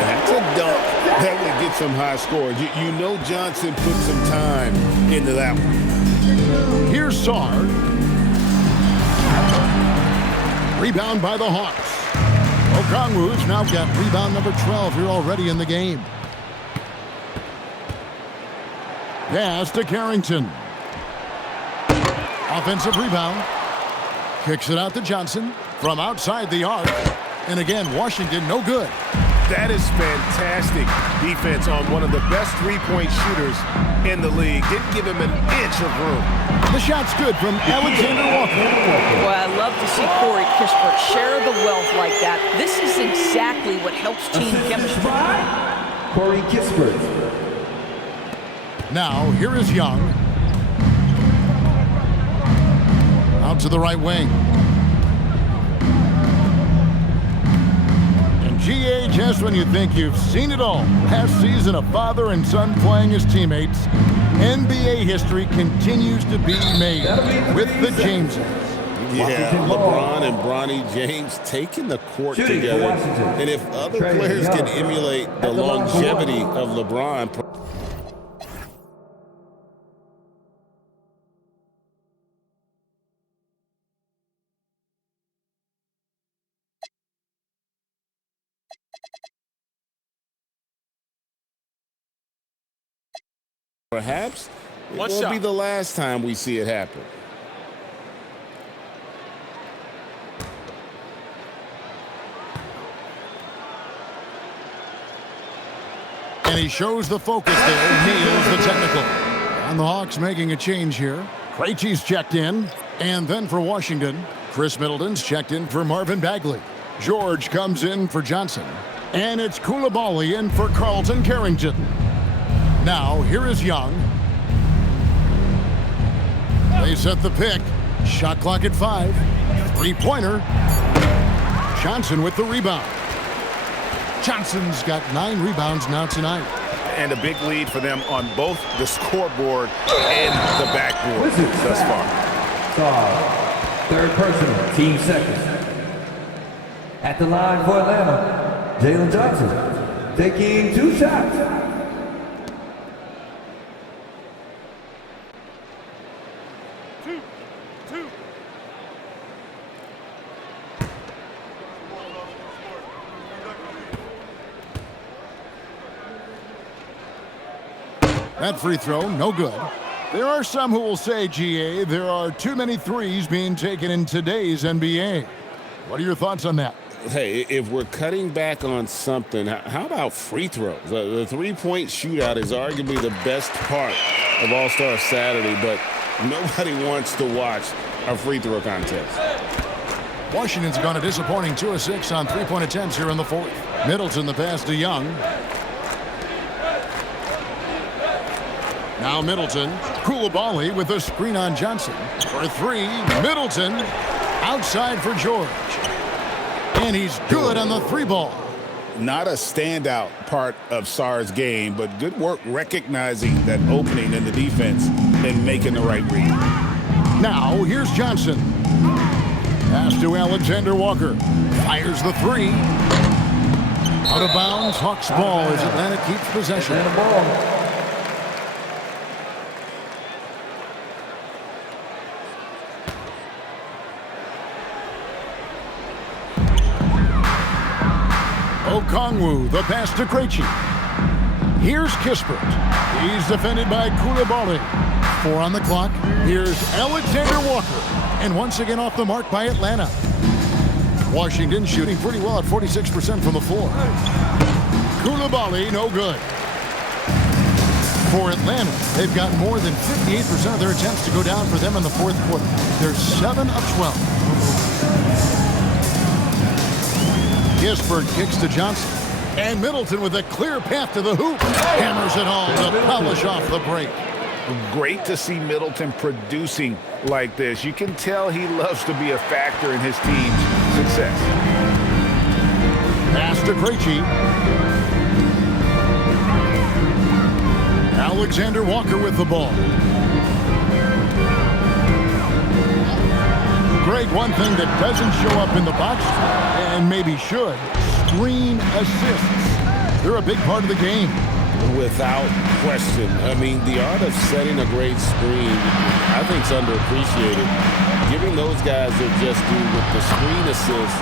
That's a dunk. That would get some high scores. You know Johnson put some time into that one. Here's Sarr. Rebound by the Hawks. Okongwu's now got rebound number 12 here already in the game. Pass to Carrington. Offensive rebound. Kicks it out to Johnson from outside the arc. And again, Washington no good. That is fantastic defense on one of the best three-point shooters in the league. Didn't give him an inch of room. The shot's good from Alexander Walker. Well, I love to see Corey Kispert share the wealth like that. This is exactly what helps team chemistry. Corey Kispert. Now, here is Young. Out to the right wing. And GA, just when you think you've seen it all. Last season, a father and son playing as teammates. NBA history continues to be made with the Jameses. Yeah, LeBron and Bronny James taking the court together. And if other players can emulate the longevity of LeBron, perhaps it won't be the last time we see it happen. And he shows the focus there, nails the technical. And the Hawks making a change here. Krejci's checked in. And then for Washington, Chris Middleton's checked in for Marvin Bagley. George comes in for Johnson. And it's Koulibaly in for Carlton Carrington. Now, here is Young. They set the pick. Shot clock at 5. Three-pointer. Johnson with the rebound. Johnson's got 9 rebounds now tonight. And a big lead for them on both the scoreboard and the backboard thus far. Third personal, team second. At the line for Atlanta, Jalen Johnson taking 2 shots. That free throw, no good. There are some who will say, GA, there are too many threes being taken in today's NBA. What are your thoughts on that? Hey, if we're cutting back on something, how about free throws? The three-point shootout is arguably the best part of All-Star Saturday, but nobody wants to watch a free throw contest. Washington's gone a disappointing 2 of 6 on three-point attempts here in the fourth. Middleton the pass to Young. Now Middleton, Koulibaly with a screen on Johnson. For 3, Middleton outside for George. And he's good on the 3-ball. Not a standout part of Sarr's game, but good work recognizing that opening in the defense and making the right read. Now here's Johnson. Pass to Alexander Walker. Fires the 3. Out of bounds, Hawks ball as Atlanta keeps possession. Okongwu, the pass to Krejci. Here's Kispert. He's defended by Koulibaly. 4 on the clock. Here's Alexander Walker. And once again off the mark by Atlanta. Washington shooting pretty well at 46% from the floor. Koulibaly, no good. For Atlanta, they've got more than 58% of their attempts to go down for them in the fourth quarter. They're 7 of 12. Gisbert kicks to Johnson. And Middleton with a clear path to the hoop. Hammers it home to polish off the break. Great to see Middleton producing like this. You can tell he loves to be a factor in his team's success. Pass to Krejci. Alexander Walker with the ball. Greg, one thing that doesn't show up in the box, and maybe should, screen assists. They're a big part of the game. Without question. I mean, the art of setting a great screen, I think, is underappreciated. Giving those guys their just due with the screen assist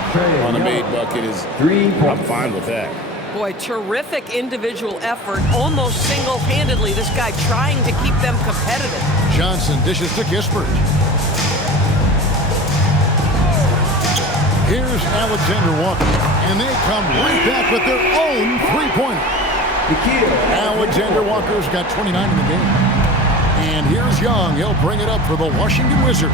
on a made bucket is, I'm fine with that. Boy, terrific individual effort, almost single-handedly. This guy trying to keep them competitive. Johnson dishes to Gisbert. Here's Alexander Walker, and they come right back with their own three-pointer. Alexander Walker's got 29 in the game. And here's Young. He'll bring it up for the Washington Wizards.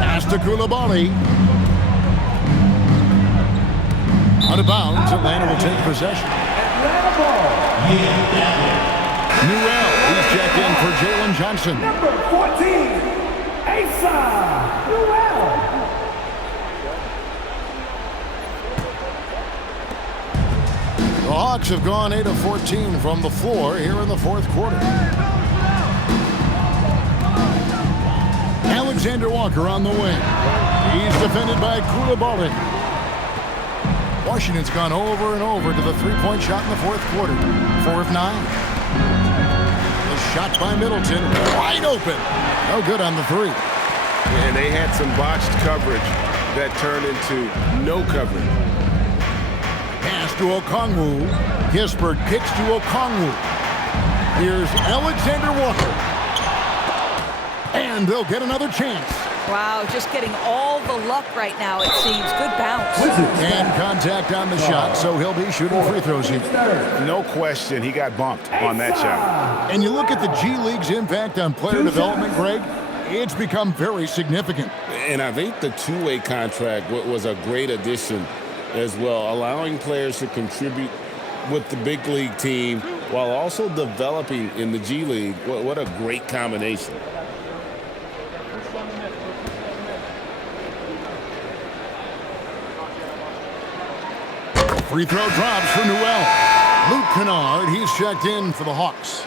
Pass to Koulibaly. Out of bounds, Atlanta will take possession. Atlanta ball. Newell, he's checked in for Jalen Johnson. Number 14, Asa Newell. The Hawks have gone 8 of 14 from the floor here in the fourth quarter. Alexander Walker on the wing. He's defended by Koulibaly. Washington's gone over and over to the three-point shot in the fourth quarter. 4 of 9. The shot by Middleton, wide open. No good on the three. And they had some botched coverage that turned into no coverage. Pass to Okongwu. Gisbert kicks to Okongwu. Here's Alexander Walker. And they'll get another chance. Wow, just getting all the luck right now, it seems. Good bounce. And contact on the shot, so he'll be shooting free throws here. No question, he got bumped on that shot. And you look at the G League's impact on player development, Greg, it's become very significant. And I think the two-way contract was a great addition as well, allowing players to contribute with the big league team while also developing in the G League. What a great combination. Free throw drops for Newell. Luke Kennard, he's checked in for the Hawks.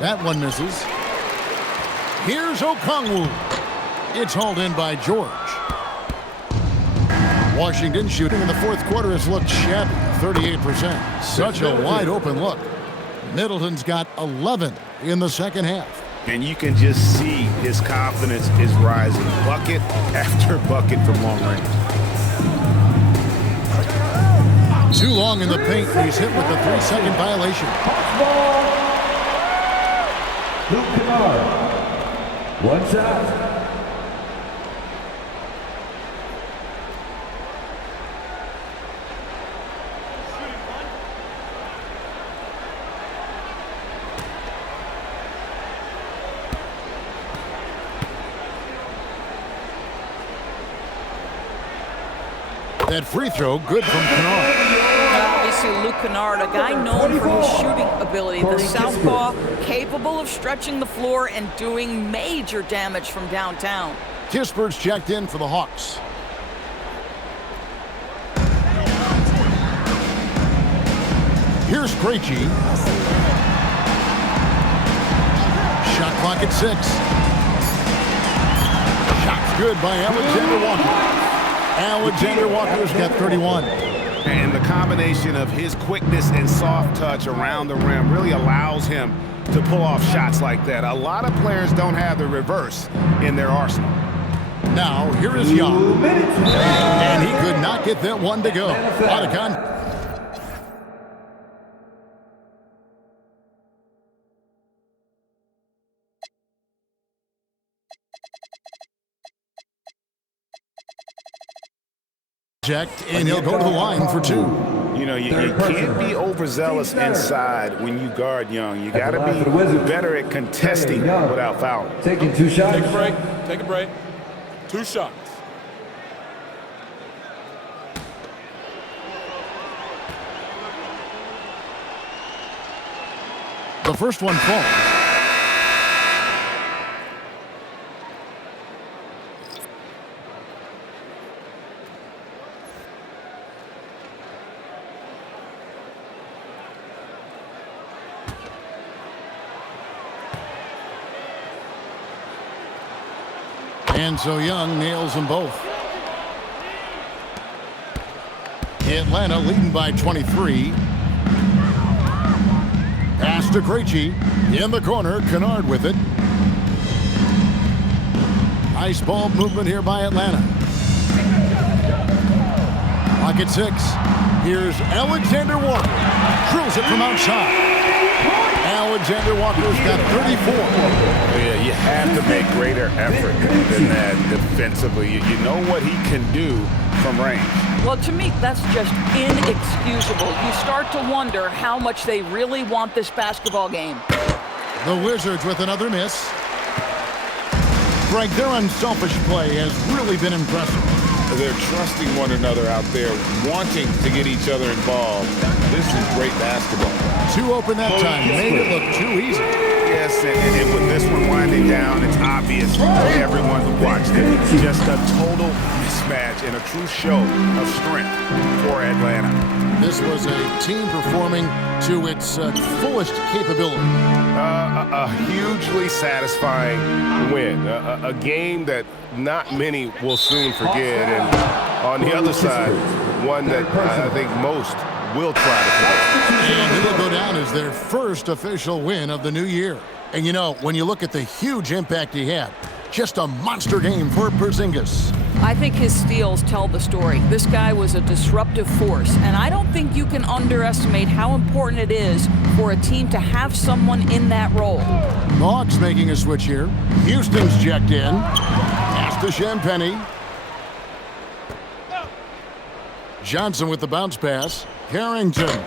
That one misses. Here's Okongwu. It's hauled in by George. Washington shooting in the fourth quarter has looked shabby, 38%. Such a wide open look. Middleton's got 11 in the second half. And you can just see his confidence is rising. Bucket after bucket from long range. Too long in the paint. He's hit with a 3-second violation. Luke Kennard. One shot. That free throw, good from Kennard. Obviously, Luke Kennard, a guy known for his shooting ability. The southpaw, capable of stretching the floor and doing major damage from downtown. Gisbert's checked in for the Hawks. Here's Krejci. Shot clock at 6. Shot's good by Alexander Walker. Alexander Walker's got 31. And the combination of his quickness and soft touch around the rim really allows him to pull off shots like that. A lot of players don't have the reverse in their arsenal. Now, here is Young. And he could not get that one to go. Out of contact. And he'll go to the line for two. You know, you can't be overzealous inside when you guard Young. You got to be better at contesting without fouling. Taking 2 shots. Take a break. Take a break. 2 shots. The first one falls. And so Young nails them both. Atlanta leading by 23. Pass to Krejci. In the corner, Kennard with it. Nice ball movement here by Atlanta. Clock at 6. Here's Alexander Walker. Drills it from outside. Alexander Walker's got 34. Yeah, you have to make greater effort than that defensively. You know what he can do from range. Well, to me, that's just inexcusable. You start to wonder how much they really want this basketball game. The Wizards with another miss. Greg, their unselfish play has really been impressive. They're trusting one another out there, wanting to get each other involved. This is great basketball. 2 open that time. Made it look too easy. Yes, and with this one winding down, it's obvious for everyone who watched it. Just a total mismatch and a true show of strength for Atlanta. This was a team performing to its fullest capability. A hugely satisfying win. A game that not many will soon forget. And on the other side, one that I think most will try to forget. And it will go down as their first official win of the new year. And you know, when you look at the huge impact he had, just a monster game for Porzingis. I think his steals tell the story. This guy was a disruptive force, and I don't think you can underestimate how important it is for a team to have someone in that role. The Hawks making a switch here. Houston's checked in. Pass to Champagnie. Johnson with the bounce pass. Carrington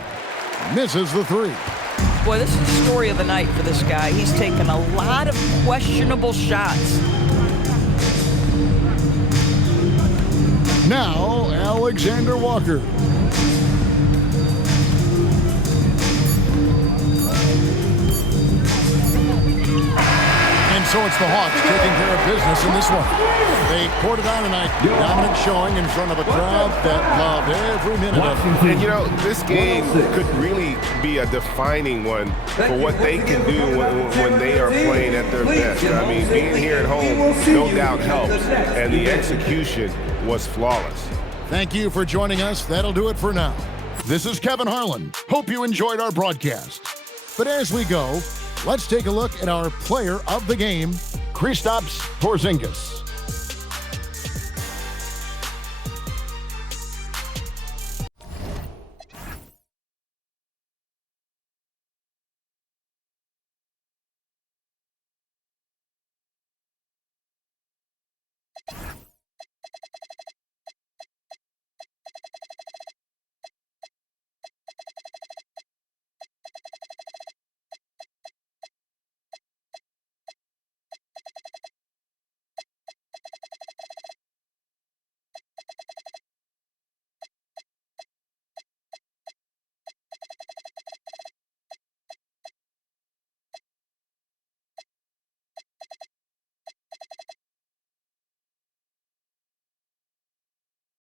misses the 3. Boy, this is the story of the night for this guy. He's taken a lot of questionable shots. Now, Alexander Walker. And so it's the Hawks taking care of business in this one. They poured it on tonight. Dominant showing in front of a crowd that loved every minute of it. And you know, this game could really be a defining one for what they can do when they are playing at their best. I mean, being here at home no doubt helps, and the execution was flawless. Thank you for joining us. That'll do it for now. This is Kevin Harlan. Hope you enjoyed our broadcast. But as we go, let's take a look at our player of the game, Kristaps Porzingis.